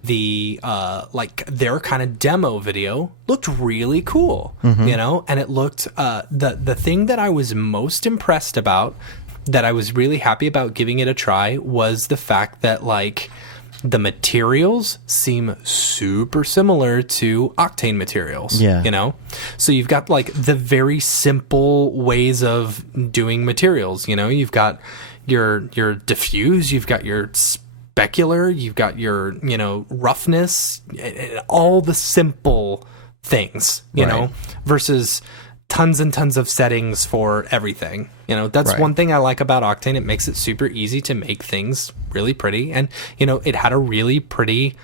their kind of demo video looked really cool, and it looked the thing that I was most impressed about, that I was really happy about giving it a try, was the fact that the materials seem super similar to Octane materials. Yeah. So you've got the very simple ways of doing materials. You've got your diffuse, you've got your specular, you've got your roughness, all the simple things. Versus tons and tons of settings for everything. That's one thing I like about Octane. It makes it super easy to make things really pretty, and it had a really pretty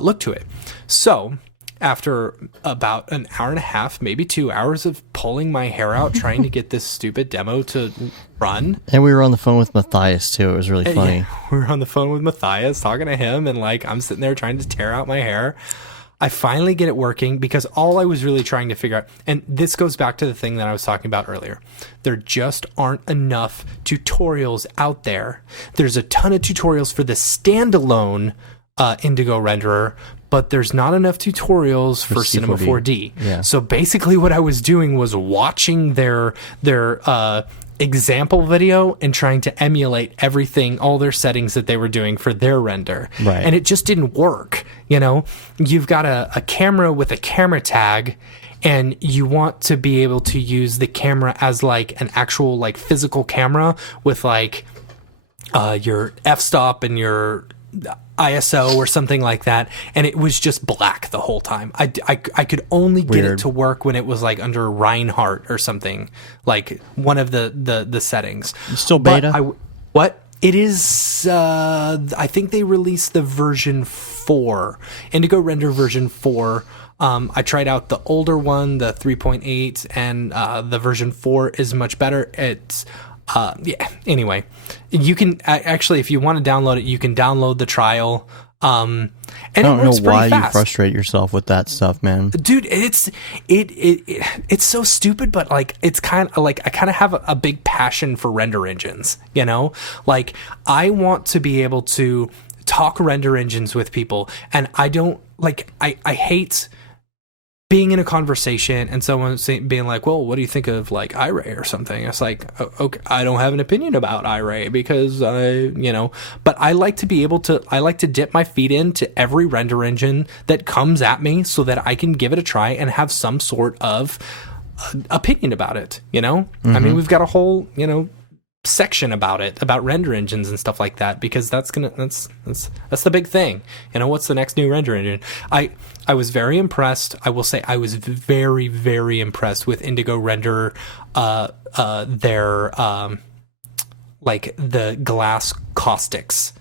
look to it. So after about an hour and a half, maybe 2 hours of pulling my hair out trying to get this stupid demo to run, and we were on the phone with Matthias too. It was really funny. Yeah, we were on the phone with Matthias talking to him, and I'm sitting there trying to tear out my hair. I finally get it working, because all I was really trying to figure out, and this goes back to the thing that I was talking about earlier, there just aren't enough tutorials out there. There's a ton of tutorials for the standalone Indigo Renderer, but there's not enough tutorials for Cinema 4D. Yeah. So basically what I was doing was watching their example video and trying to emulate everything, all their settings that they were doing for their render. Right. And it just didn't work. You've got a camera with a camera tag, and you want to be able to use the camera as an actual physical camera with your f-stop and your ISO or something like that, and it was just black the whole time. I could only get it to work when it was under Reinhardt or something, one of the settings. Still beta? What? It is, I think they released the version 4, Indigo Render version 4. I tried out the older one, the 3.8, and the version 4 is much better. It's anyway, you can actually, if you want to download it, you can download the trial. And I don't know why you frustrate yourself with that stuff, man. Dude, it's so stupid, but it's kind of I kind of have a big passion for render engines, I want to be able to talk render engines with people, and I don't I hate being in a conversation and someone being well, what do you think of iRay or something? It's okay, I don't have an opinion about iRay because but I like to be able to, I like to dip my feet into every render engine that comes at me so that I can give it a try and have some sort of opinion about it. I mean, we've got a whole, section about it, about render engines and stuff like that, because that's the big thing. What's the next new render engine? I was very impressed. I will say I was very, very impressed with Indigo Render, their like the glass caustics.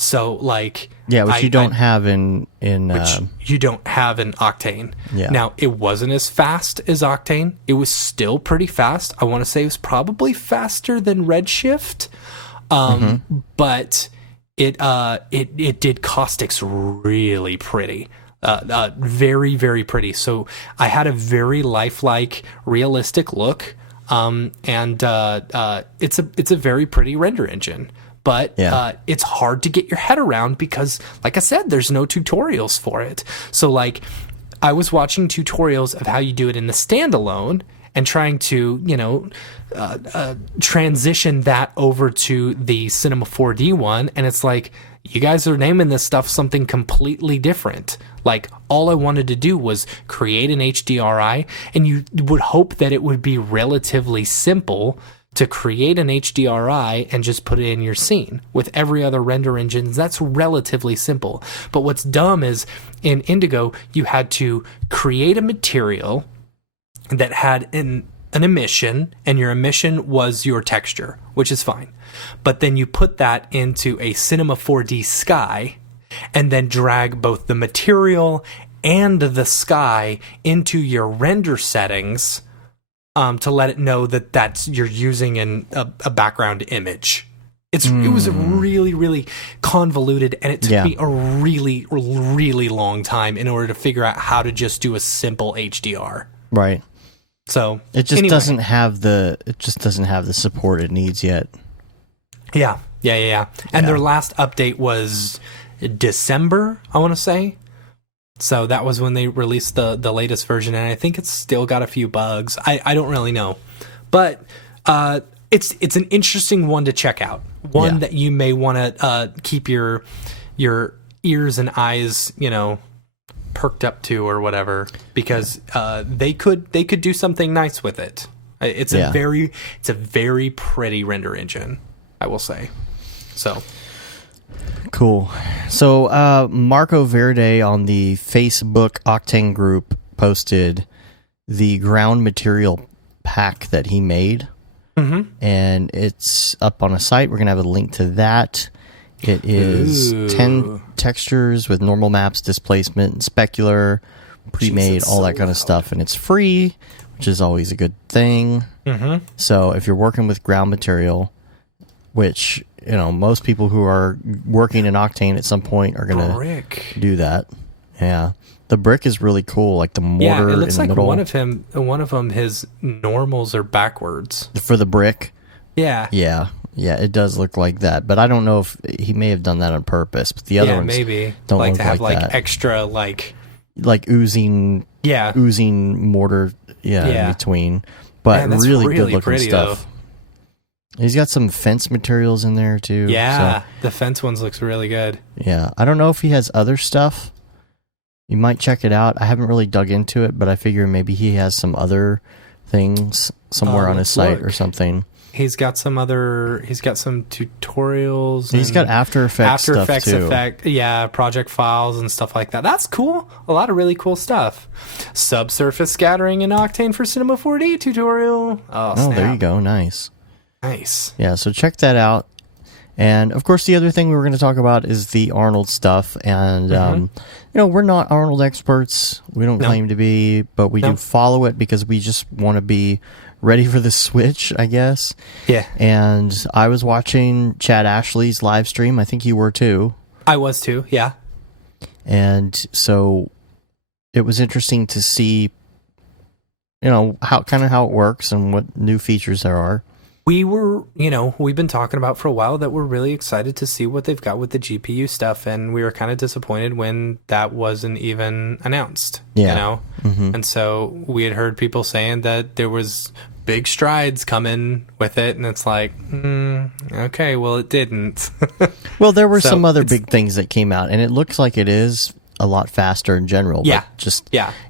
So like which you don't have in which you don't have in Octane. Yeah. Now it wasn't as fast as Octane. It was still pretty fast. I want to say it was probably faster than Redshift, but it did caustics really pretty. Very, very pretty. So I had a very lifelike, realistic look, and it's a very pretty render engine. But it's hard to get your head around because, like I said, there's no tutorials for it. So, like, I was watching tutorials of how you do it in the standalone and trying to, transition that over to the Cinema 4D one, and it's like, you guys are naming this stuff something completely different. Like, all I wanted to do was create an HDRI, and you would hope that it would be relatively simple to create an HDRI and just put it in your scene. With every other render engine, that's relatively simple. But what's dumb is, in Indigo, you had to create a material that had an emission, and your emission was your texture, which is fine. But then you put that into a Cinema 4D sky, and then drag both the material and the sky into your render settings to let it know that you're using a background image. It was really, really convoluted, and it took me a really, really long time in order to figure out how to just do a simple HDR. Right. So it just doesn't have the support it needs yet. Yeah. And their last update was December, I want to say. So that was when they released the latest version, and I think it's still got a few bugs. I don't really know, but it's an interesting one to check out. One that you may want to keep your ears and eyes, perked up to or whatever, because they could do something nice with it. It's a very pretty render engine, I will say. So. Cool. So Marco Verde on the Facebook Octane group posted the ground material pack that he made. And it's up on a site. We're going to have a link to that. It is 10 textures with normal maps, displacement, specular, pre-made, all that kind of stuff. And it's free, which is always a good thing. So if you're working with ground material, which, most people who are working in Octane at some point are going to do that. Yeah. The brick is really cool, like the mortar it looks in the like middle. one of them, his normals are backwards. For the brick? Yeah. Yeah, it does look like that, but I don't know if he may have done that on purpose. But the other ones maybe don't like look to have like that. extra like oozing mortar in between. But Man, really good looking pretty, stuff. Though. He's got some fence materials in there too. Yeah, so, the fence ones looks really good. Yeah, I don't know if he has other stuff. You might check it out. I haven't really dug into it, but I figure maybe he has some other things somewhere on his site or something. He's got some tutorials. He's got After Effects stuff too. Project files and stuff like that. That's cool. A lot of really cool stuff. Subsurface scattering in Octane for Cinema 4D tutorial. Oh, there you go. Nice. Yeah, so check that out. And, of course, the other thing we were going to talk about is the Arnold stuff. And, we're not Arnold experts. We don't claim to be, but we do follow it because we just want to be ready for the Switch, I guess. Yeah. And I was watching Chad Ashley's live stream. I think you were too. I was too, yeah. And so it was interesting to see, how it works and what new features there are. We've been talking about for a while that we're really excited to see what they've got with the GPU stuff, and we were kind of disappointed when that wasn't even announced, And so we had heard people saying that there was big strides coming with it, and it's like, okay, well, it didn't. Well, there were some other big things that came out, and it looks like it is a lot faster in general. Yeah.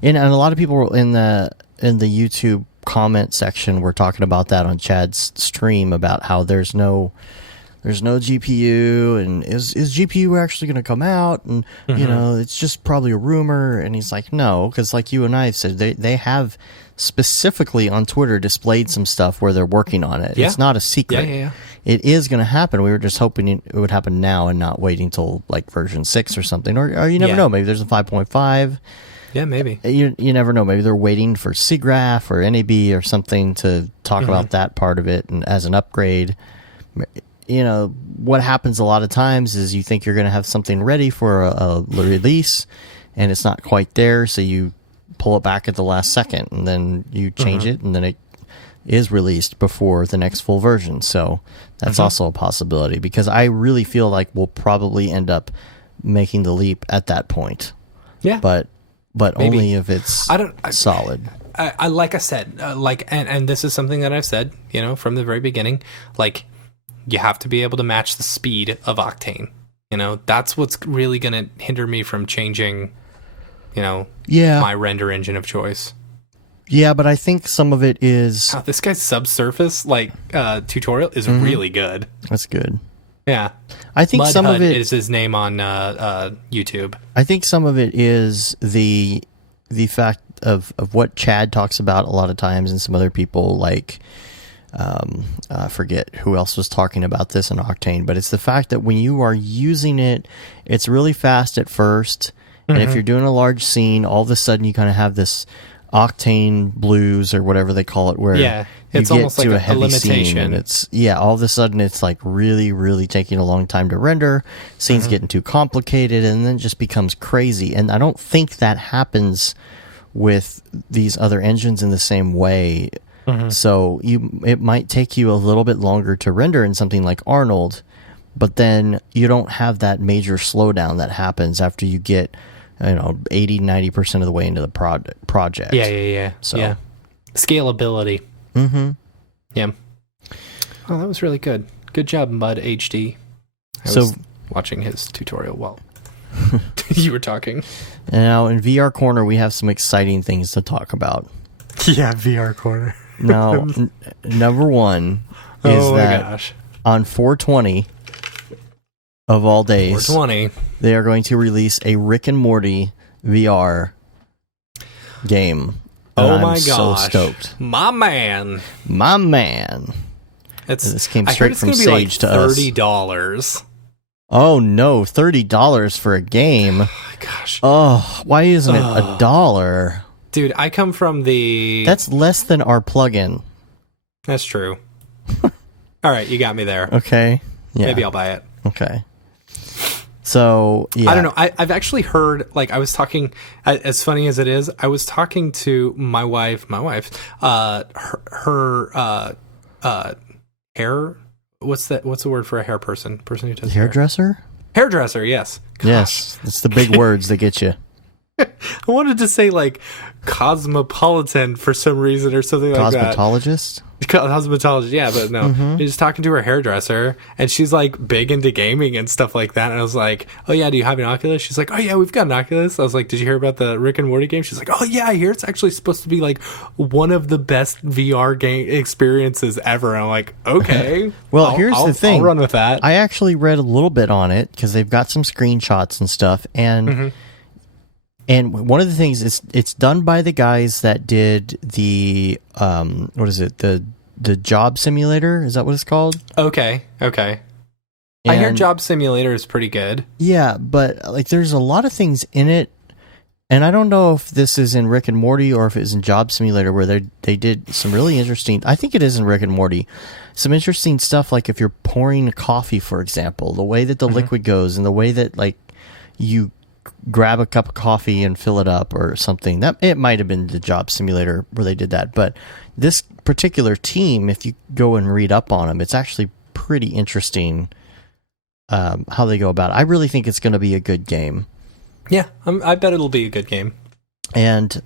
And a lot of people in the YouTube comment section were talking about that on Chad's stream about how there's no there's no GPU, and is GPU actually going to come out? And it's just probably a rumor. And he's like, no, because like you and I have said, they have specifically on Twitter displayed some stuff where they're working on it. It's not a secret. Yeah. It is going to happen. We were just hoping it would happen now and not waiting till like version 6 or something. Or you never know. Maybe there's a 5.5. Yeah, maybe. You never know. Maybe they're waiting for SIGGRAPH or NAB or something to talk about that part of it and as an upgrade. What happens a lot of times is you think you're going to have something ready for a release, and it's not quite there, so you pull it back at the last second, and then you change it, and then it is released before the next full version. So that's also a possibility, because I really feel like we'll probably end up making the leap at that point. Yeah. But maybe. Only if it's solid. I like I said, and this is something that I've said, from the very beginning, like, you have to be able to match the speed of Octane. That's what's really going to hinder me from changing, my render engine of choice. Yeah, but I think some of it is... Wow, this guy's subsurface tutorial is really good. That's good. Yeah. I think some of it is his name on YouTube. I think some of it is the fact of what Chad talks about a lot of times, and some other people like... I forget who else was talking about this in Octane, but it's the fact that when you are using it, it's really fast at first, and if you're doing a large scene, all of a sudden you kind of have this Octane blues or whatever they call it, where it's almost like a heavy limitation. Scene, and it's all of a sudden it's like really, really taking a long time to render. Scenes getting too complicated, and then it just becomes crazy. And I don't think that happens with these other engines in the same way. So it might take you a little bit longer to render in something like Arnold, but then you don't have that major slowdown that happens after you get 80-90% of the way into the project. Yeah. So scalability. Yeah. Oh, that was really good. Good job, Mud HD. I was watching his tutorial while you were talking. Now in VR Corner, we have some exciting things to talk about. Yeah, VR Corner. Now, number one is that on 420 of all days, 420, they are going to release a Rick and Morty VR game. Oh my gosh. So stoked. My man. This came straight from Sage to us. $30. Oh no, $30 for a game. Oh, gosh. Oh, why isn't it $1? Dude, I come from the... That's less than our plugin. That's true. All right, you got me there. Okay. Yeah. Maybe I'll buy it. Okay. So, yeah. I don't know. I've actually heard, like, I was talking, as funny as it is, I was talking to my wife, her hair, what's the word for a hair person who does hairdresser? Hairdresser, yes. Gosh. Yes, it's the big words that get you. I wanted to say like cosmopolitan for some reason or something like that. Cosmetologist? Cosmetologist, yeah, but no. She's talking to her hairdresser, and she's like big into gaming and stuff like that. And I was like, "Oh yeah, do you have an Oculus?" She's like, "Oh yeah, we've got an Oculus." I was like, "Did you hear about the Rick and Morty game?" She's like, "Oh yeah, I hear it's actually supposed to be like one of the best VR game experiences ever." And I'm like, "Okay." Well, here's the thing. I'll run with that. I actually read a little bit on it because they've got some screenshots and stuff, and. And one of the things is it's done by the guys that did the what is it, the Job Simulator? Is that what it's called? Okay. I hear Job Simulator is pretty good. Yeah, but like there's a lot of things in it, and I don't know if this is in Rick and Morty or if it's in Job Simulator where they did some really interesting. I think it is in Rick and Morty. Some interesting stuff, like if you're pouring coffee, for example, the way that the liquid goes and the way that like you grab a cup of coffee and fill it up or something. That it might have been the Job Simulator where they did that, but this particular team, if you go and read up on them, it's actually pretty interesting how they go about it. I really think it's going to be a good game. Yeah, I bet it'll be a good game. And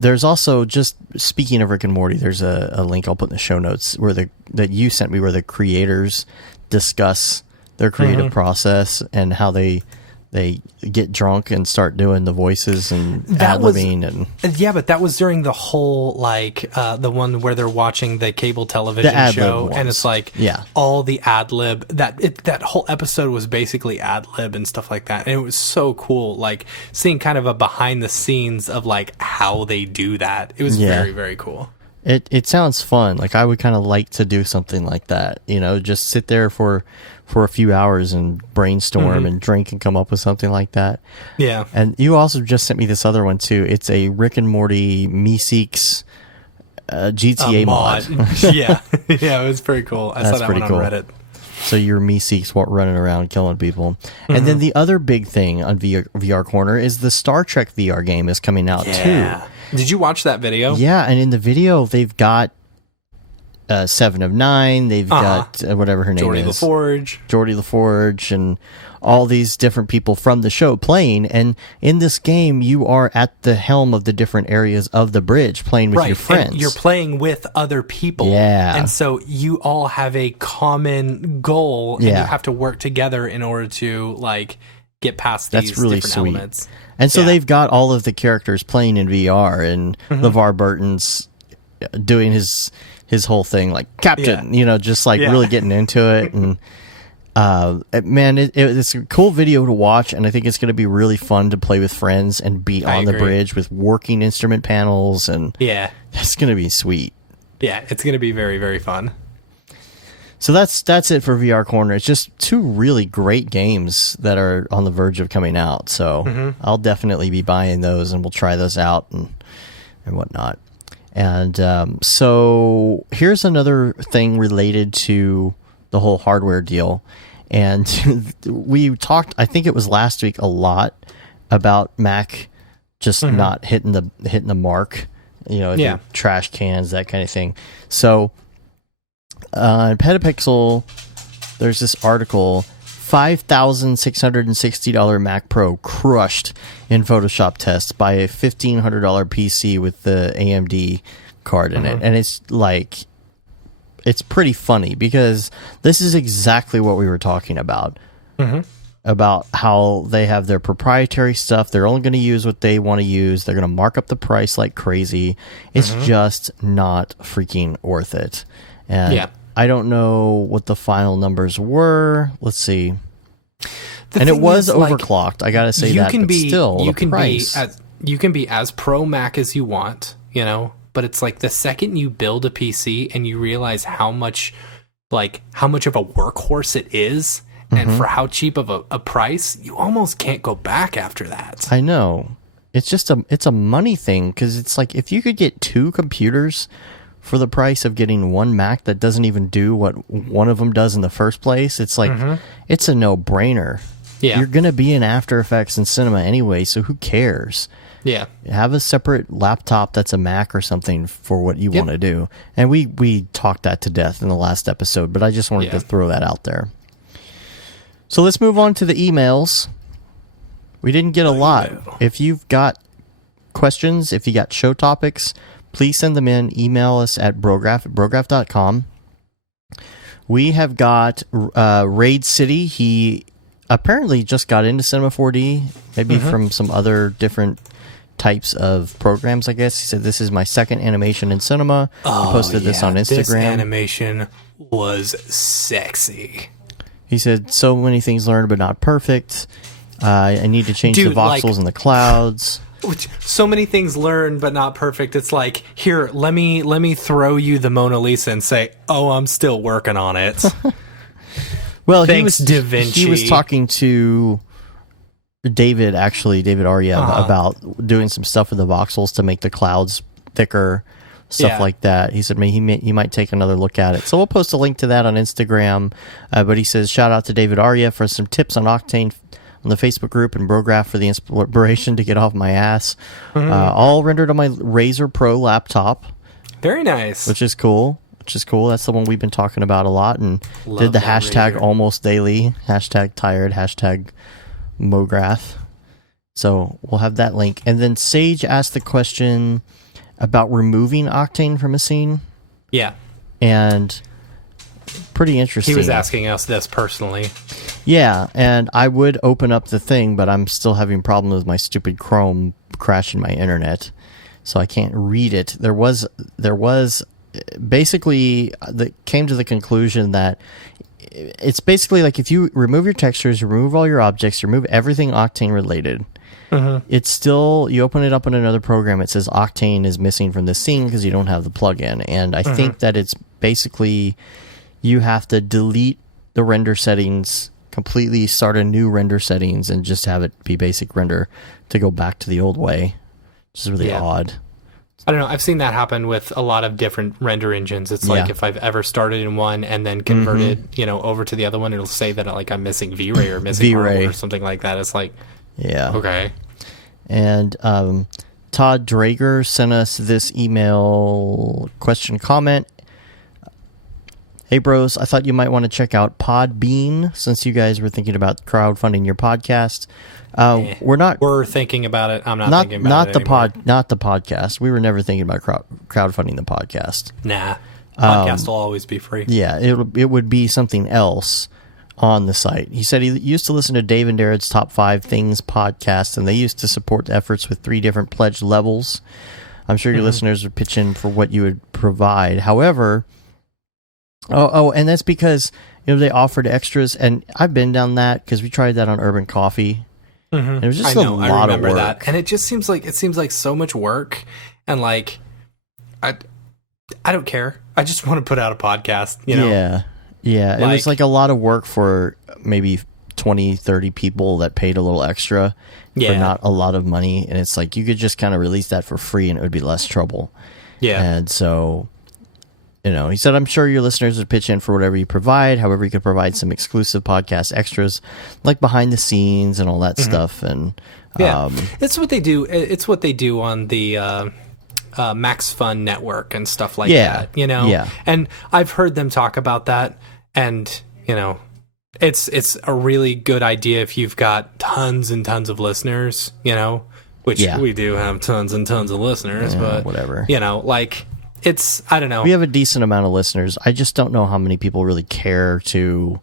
there's also, just speaking of Rick and Morty, there's a link I'll put in the show notes that you sent me where the creators discuss their creative process and how they they get drunk and start doing the voices and ad-libbing and yeah, but that was during the whole the one where they're watching the cable television show, and it's all the ad-lib that whole episode was basically ad-lib and stuff like that, and it was so cool, like seeing kind of a behind the scenes of like how they do that. It was very, very cool. It sounds fun. Like I would kind of like to do something like that, just sit there for a few hours and brainstorm and drink and come up with something like that. Yeah. And you also just sent me this other one too. It's a Rick and Morty Meeseeks GTA mod. Yeah. Yeah, it was pretty cool. I saw that one on Reddit. So you're Meeseeks running around killing people. And then the other big thing on VR Corner is the Star Trek VR game is coming out too. Did you watch that video? Yeah, and in the video they've got 7 of 9. They've got whatever her name is, Geordie LaForge, and all these different people from the show playing. And in this game, you are at the helm of the different areas of the bridge, playing with your friends. And you're playing with other people. Yeah, and so you all have a common goal, and you have to work together in order to get past these different elements. And so they've got all of the characters playing in VR, and LeVar Burton's doing his whole thing like Captain, just really getting into it. And man, it's a cool video to watch, and I think it's going to be really fun to play with friends and be on the bridge with working instrument panels, and that's going to be sweet. Yeah, it's going to be very, very fun. So that's it for VR Corner. It's just 2 really great games that are on the verge of coming out. So I'll definitely be buying those, and we'll try those out and whatnot. And so here's another thing related to the whole hardware deal. And we talked, I think it was last week, a lot about Mac just not hitting the mark, the trash cans, that kind of thing. So Petapixel, there's this article, $5,660 Mac Pro crushed in Photoshop tests by a $1,500 PC with the AMD card in it. And it's pretty funny because this is exactly what we were talking about. About how they have their proprietary stuff. They're only going to use what they want to use. They're going to mark up the price like crazy. It's just not freaking worth it. And I don't know what the final numbers were. Let's see. And it was overclocked. I got to say that, but still, you can be as pro Mac as you want, but it's like the second you build a PC and you realize how much of a workhorse it is, and for how cheap of a price, you almost can't go back after that. I know. It's just it's a money thing, because it's like if you could get 2 computers for the price of getting one Mac that doesn't even do what one of them does in the first place, it's like it's a no-brainer. Yeah. You're going to be in After Effects and Cinema anyway, so who cares? Yeah. Have a separate laptop that's a Mac or something for what you want to do. And we talked that to death in the last episode, but I just wanted to throw that out there. So let's move on to the emails. We didn't get a lot. If you've got questions, if you got show topics, please send them in. Email us at brograph@brograph.com. We have got Raid City. He apparently just got into Cinema 4D, maybe from some other different types of programs, I guess. He said, "This is my second animation in cinema." He posted this on Instagram. This animation was sexy. He said, "So many things learned, but not perfect. I need to change the voxels in the clouds." So many things learned, but not perfect. It's like, here, let me throw you the Mona Lisa and say, "Oh, I'm still working on it." Well, thanks, Da Vinci. He was talking to David Arya, about doing some stuff with the voxels to make the clouds thicker, stuff like that. He said he might take another look at it. So we'll post a link to that on Instagram. But he says, shout out to David Arya for some tips on Octane on the Facebook group, and Brograph for the inspiration to get off my ass. All rendered on my Razer Pro laptop. Very nice. Which is cool. That's the one we've been talking about a lot, and did the hashtag almost daily, hashtag tired, hashtag Mograph. So we'll have that link. And then Sage asked the question about removing Octane from a scene. Yeah. And pretty interesting. He was asking us this personally. Yeah, and I would open up the thing, but I'm still having problems with my stupid Chrome crashing my internet, so I can't read it. There was basically that came to the conclusion that it's basically like if you remove your textures, remove all your objects, remove everything Octane related. It's still, you open it up in another program, it says Octane is missing from the scene because you don't have the plugin. And I think that it's basically you have to delete the render settings completely, start a new render settings, and just have it be basic render to go back to the old way, which is really odd. I don't know. I've seen that happen with a lot of different render engines. It's like if I've ever started in one and then converted, over to the other one, it'll say that like I'm missing V-Ray or missing Arnold or something like that. It's like, okay. And Todd Drager sent us this email question comment. Hey bros, I thought you might want to check out Podbean since you guys were thinking about crowdfunding your podcast. We're thinking about it. I'm not thinking about it anymore. Not the podcast. We were never thinking about crowdfunding the podcast. Nah, podcast will always be free. Yeah, it would be something else on the site. He said he used to listen to Dave and Darren's Top 5 Things podcast, and they used to support efforts with 3 different pledge levels. I'm sure your listeners would pitch in for what you would provide. However, and that's because they offered extras, and I've been down that because we tried that on Urban Coffee. It was just a lot of work. That. And it just seems like so much work, and like I don't care. I just want to put out a podcast, Yeah, it was like a lot of work for maybe 20, 30 people that paid a little extra for not a lot of money. And it's like you could just kind of release that for free and it would be less trouble. Yeah. And so, he said, I'm sure your listeners would pitch in for whatever you provide. However, you could provide some exclusive podcast extras like behind the scenes and all that stuff. And it's what they do. It's what they do on the Max Fun Network and stuff like that, Yeah. And I've heard them talk about that, and it's a really good idea if you've got tons and tons of listeners, which we do have tons and tons of listeners, but whatever, it's, I don't know. We have a decent amount of listeners. I just don't know how many people really care to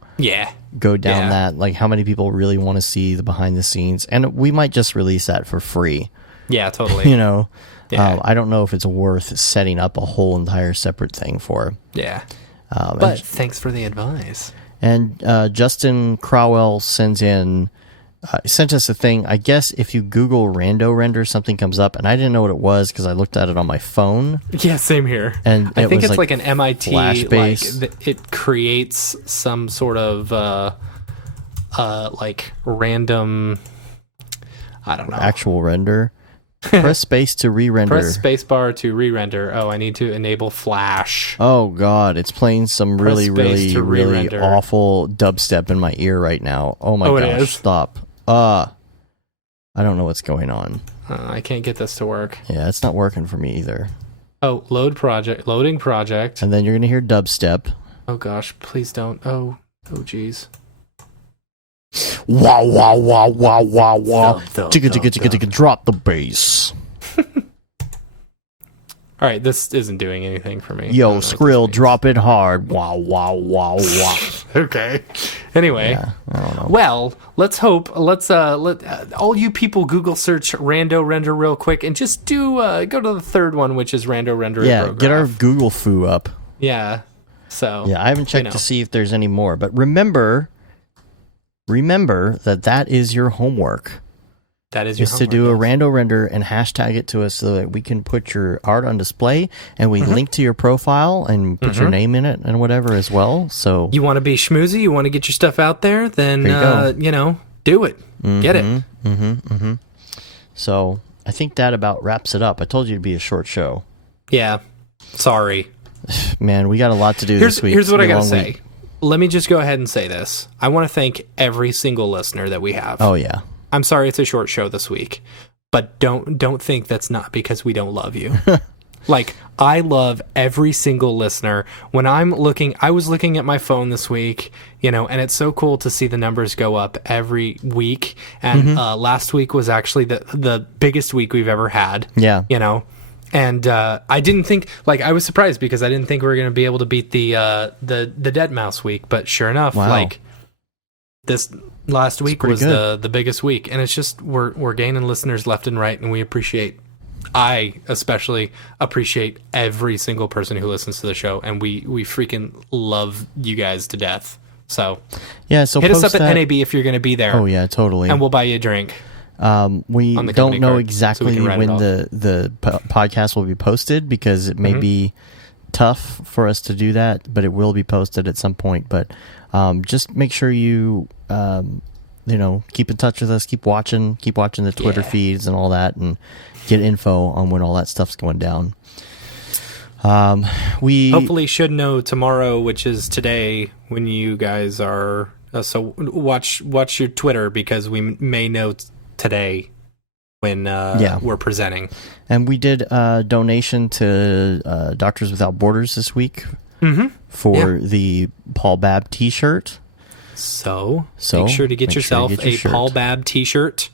go down that. Like how many people really want to see the behind the scenes, and we might just release that for free. Yeah, totally. I don't know if it's worth setting up a whole entire separate thing for. Yeah. But thanks for the advice. And Justin Crowell sent us a thing. I guess if you Google Rando Render, something comes up, and I didn't know what it was because I looked at it on my phone. Yeah, same here. And I think it's like an MIT, Flash-based. It creates some sort of like random, I don't know. Actual render. Press space to re-render. Press spacebar to re-render. Oh, I need to enable Flash. Oh God, it's playing some really awful dubstep in my ear right now. Oh my gosh, stop. I don't know what's going on. I can't get this to work. Yeah, it's not working for me either. Oh, loading project. And then you're gonna hear dubstep. Oh gosh, please don't. Oh geez. Wow, wow, wow, wow, wow, wow. Chicka, drop the bass. All right, this isn't doing anything for me. Yo, Skrill, drop it hard. Wow, wow, wow, wow. Okay. Anyway, I don't know. Well, let's hope. Let all you people Google search Rando Render real quick and just do go to the third one, which is Rando Render. Yeah, Brograph. Get our Google foo up. Yeah. So. Yeah, I haven't checked to see if there's any more, but remember that is your homework. That is your homework. To do a Rando Render and hashtag it to us so that we can put your art on display and we link to your profile and put your name in it and whatever as well. So you want to be schmoozy, you want to get your stuff out there, then do it. Get it. So I think that about wraps it up. I told you it'd be a short show. Yeah. Sorry. Man, we got a lot to do this week. Here's what I gotta say. Let me just go ahead and say this. I want to thank every single listener that we have. Oh, yeah. I'm sorry it's a short show this week, but don't think that's not because we don't love you. Like, I love every single listener. When I was looking at my phone this week, and it's so cool to see the numbers go up every week. And last week was actually the biggest week we've ever had. Yeah. And I didn't think, I was surprised because I didn't think we were going to be able to beat the Dead Mouse week. But sure enough, wow. this last week was good. the biggest week, and it's just we're gaining listeners left and right, and I especially appreciate every single person who listens to the show, and we freaking love you guys to death. So yeah, so hit us up that. at NAB if you're going to be there. Oh yeah, totally. And we'll buy you a drink. We don't know exactly when the podcast will be posted, because it may be tough for us to do that, but it will be posted at some point. But just make sure you keep in touch with us, keep watching the Twitter feeds and all that, and get info on when all that stuff's going down. We hopefully should know tomorrow, which is today, when you guys are. So watch your Twitter, because we may know today when we're presenting. And we did a donation to Doctors Without Borders this week for the Paul Babb t-shirt. So make sure to get yourself a Paul Babb t-shirt,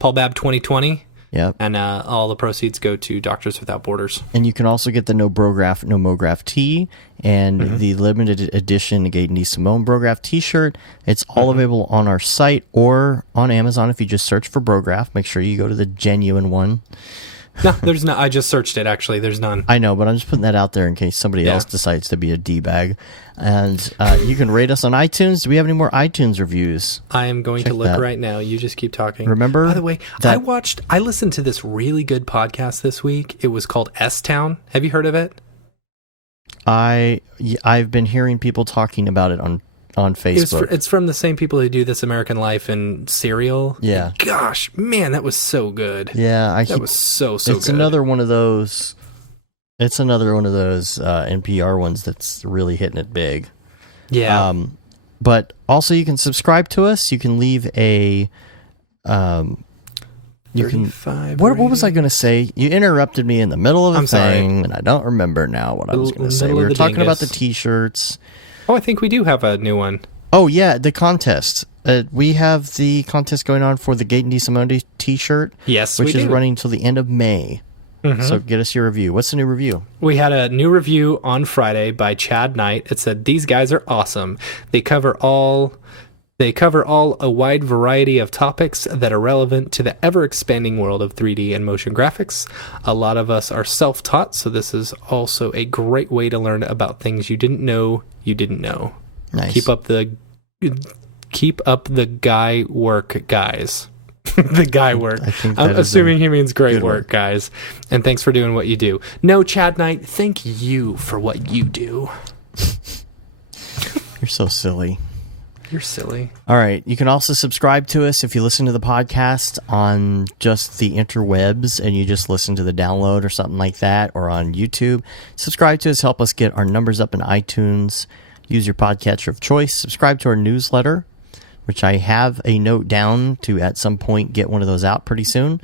Paul Babb 2020. Yep. And all the proceeds go to Doctors Without Borders. And you can also get the No Brograph, No Mograph tee and the limited edition Gaten D. Simone Brograph t-shirt. It's all available on our site or on Amazon if you just search for Brograph. Make sure you go to the genuine one. No, there's no. I just searched it, actually. There's none. I know, but I'm just putting that out there in case somebody else decides to be a D-bag. And you can rate us on iTunes. Do we have any more iTunes reviews? I am going to look right now. You just keep talking. Remember? By the way, I listened to this really good podcast this week. It was called S-Town. Have you heard of it? I've been hearing people talking about it on Facebook. It's from the same people who do This American Life and Serial. Yeah. Gosh, man, that was so good. Yeah, that was so good. It's another one of those. It's another one of those NPR ones that's really hitting it big. Yeah. But also, you can subscribe to us. You can leave a. You can. What was I going to say? You interrupted me in the middle of a thing, and I don't remember now what I was going to say. We were talking about the T-shirts. Oh, I think we do have a new one. Oh, yeah, the contest. We have the contest going on for the Gaten D. Simone t-shirt. Yes, which is running until the end of May. So get us your review. What's the new review? We had a new review on Friday by Chad Knight. It said, "These guys are awesome. They cover all a wide variety of topics that are relevant to the ever-expanding world of 3D and motion graphics. A lot of us are self-taught, so this is also a great way to learn about things you didn't know you didn't know. Nice. Keep up the guy work, guys." The guy work. I'm assuming he means great work, guys. And thanks for doing what you do. No, Chad Knight, thank you for what you do. You're so silly. You're silly. All right. You can also subscribe to us if you listen to the podcast on just the interwebs and you just listen to the download or something like that, or on YouTube. Subscribe to us. Help us get our numbers up in iTunes. Use your podcatcher of choice. Subscribe to our newsletter, which I have a note down to at some point get one of those out pretty soon.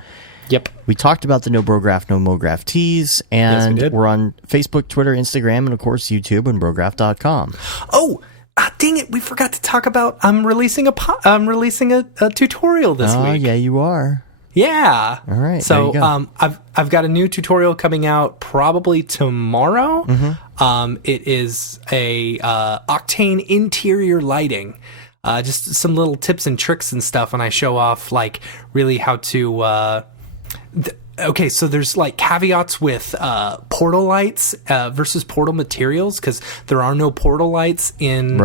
Yep. We talked about the No Brograph, No Mograph tees, and yes, we're on Facebook, Twitter, Instagram, and of course YouTube and Brograph.com. Oh, dang it! We forgot to talk about. I'm releasing a tutorial this week. Oh yeah, you are. Yeah. All right. So I've got a new tutorial coming out probably tomorrow. It is a Octane interior lighting. Just some little tips and tricks and stuff, and I show off like really how to. Okay, so there's like caveats with portal lights versus portal materials, because there are no portal lights in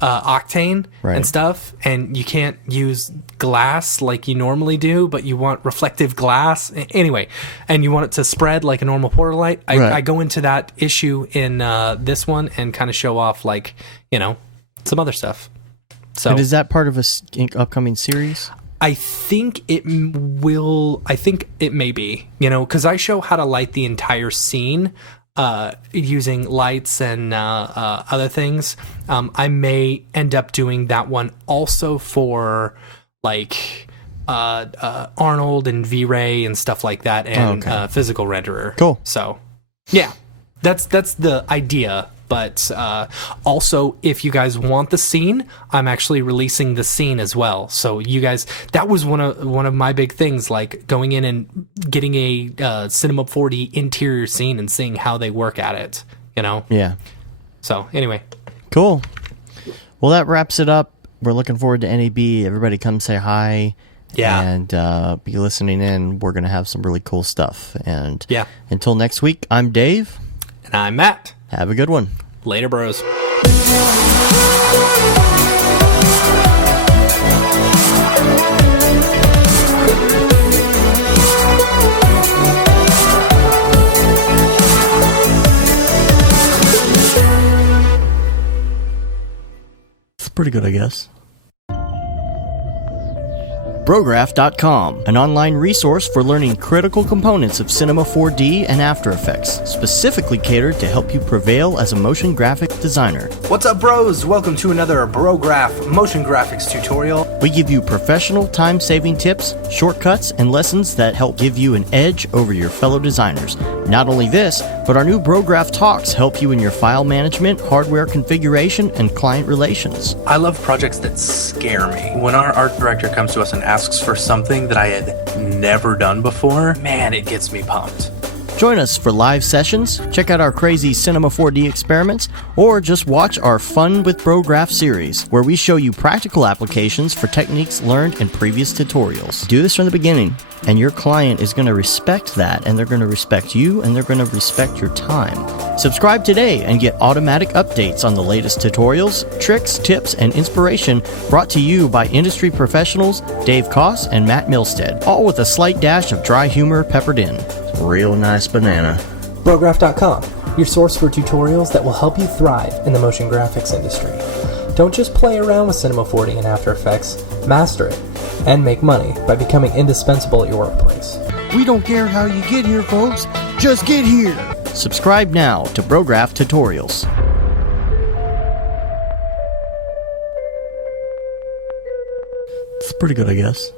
Octane and stuff, and you can't use glass like you normally do, but you want reflective glass anyway, and you want it to spread like a normal portal light. I go into that issue in this one and kind of show off like some other stuff. So, and is that part of a upcoming series? I think it will. I think it may be, because I show how to light the entire scene using lights and other things. I may end up doing that one also for like Arnold and V-Ray and stuff like that, and physical renderer. Cool. So, yeah, that's the idea. But also, if you guys want the scene, I'm actually releasing the scene as well. So you guys, that was one of my big things, like going in and getting a Cinema 4D interior scene and seeing how they work at it. Yeah. So anyway. Cool. Well, that wraps it up. we're looking forward to NAB. Everybody come say hi. Yeah. And be listening in. We're going to have some really cool stuff. And yeah. Until next week, I'm Dave. And I'm Matt. Have a good one. Later, bros. It's pretty good, I guess. Brograph.com, an online resource for learning critical components of Cinema 4D and After Effects, specifically catered to help you prevail as a motion graphic designer. What's up, bros? Welcome to another Brograph motion graphics tutorial. We give you professional time-saving tips, shortcuts, and lessons that help give you an edge over your fellow designers. Not only this, but our new Brograph Talks help you in your file management, hardware configuration, and client relations. I love projects that scare me. When our art director comes to us and asks for something that I had never done before, man, it gets me pumped. Join us for live sessions, check out our crazy Cinema 4D experiments, or just watch our Fun with Brograph series, where we show you practical applications for techniques learned in previous tutorials. Do this from the beginning, and your client is going to respect that, and they're going to respect you, and they're going to respect your time. Subscribe today and get automatic updates on the latest tutorials, tricks, tips, and inspiration brought to you by industry professionals Dave Koss and Matt Milstead, all with a slight dash of dry humor peppered in. Real nice banana. Brograph.com, your source for tutorials that will help you thrive in the motion graphics industry. Don't just play around with Cinema 4D and After Effects, master it, and make money by becoming indispensable at your workplace. We don't care how you get here, folks. Just get here. Subscribe now to Brograph Tutorials. It's pretty good, I guess.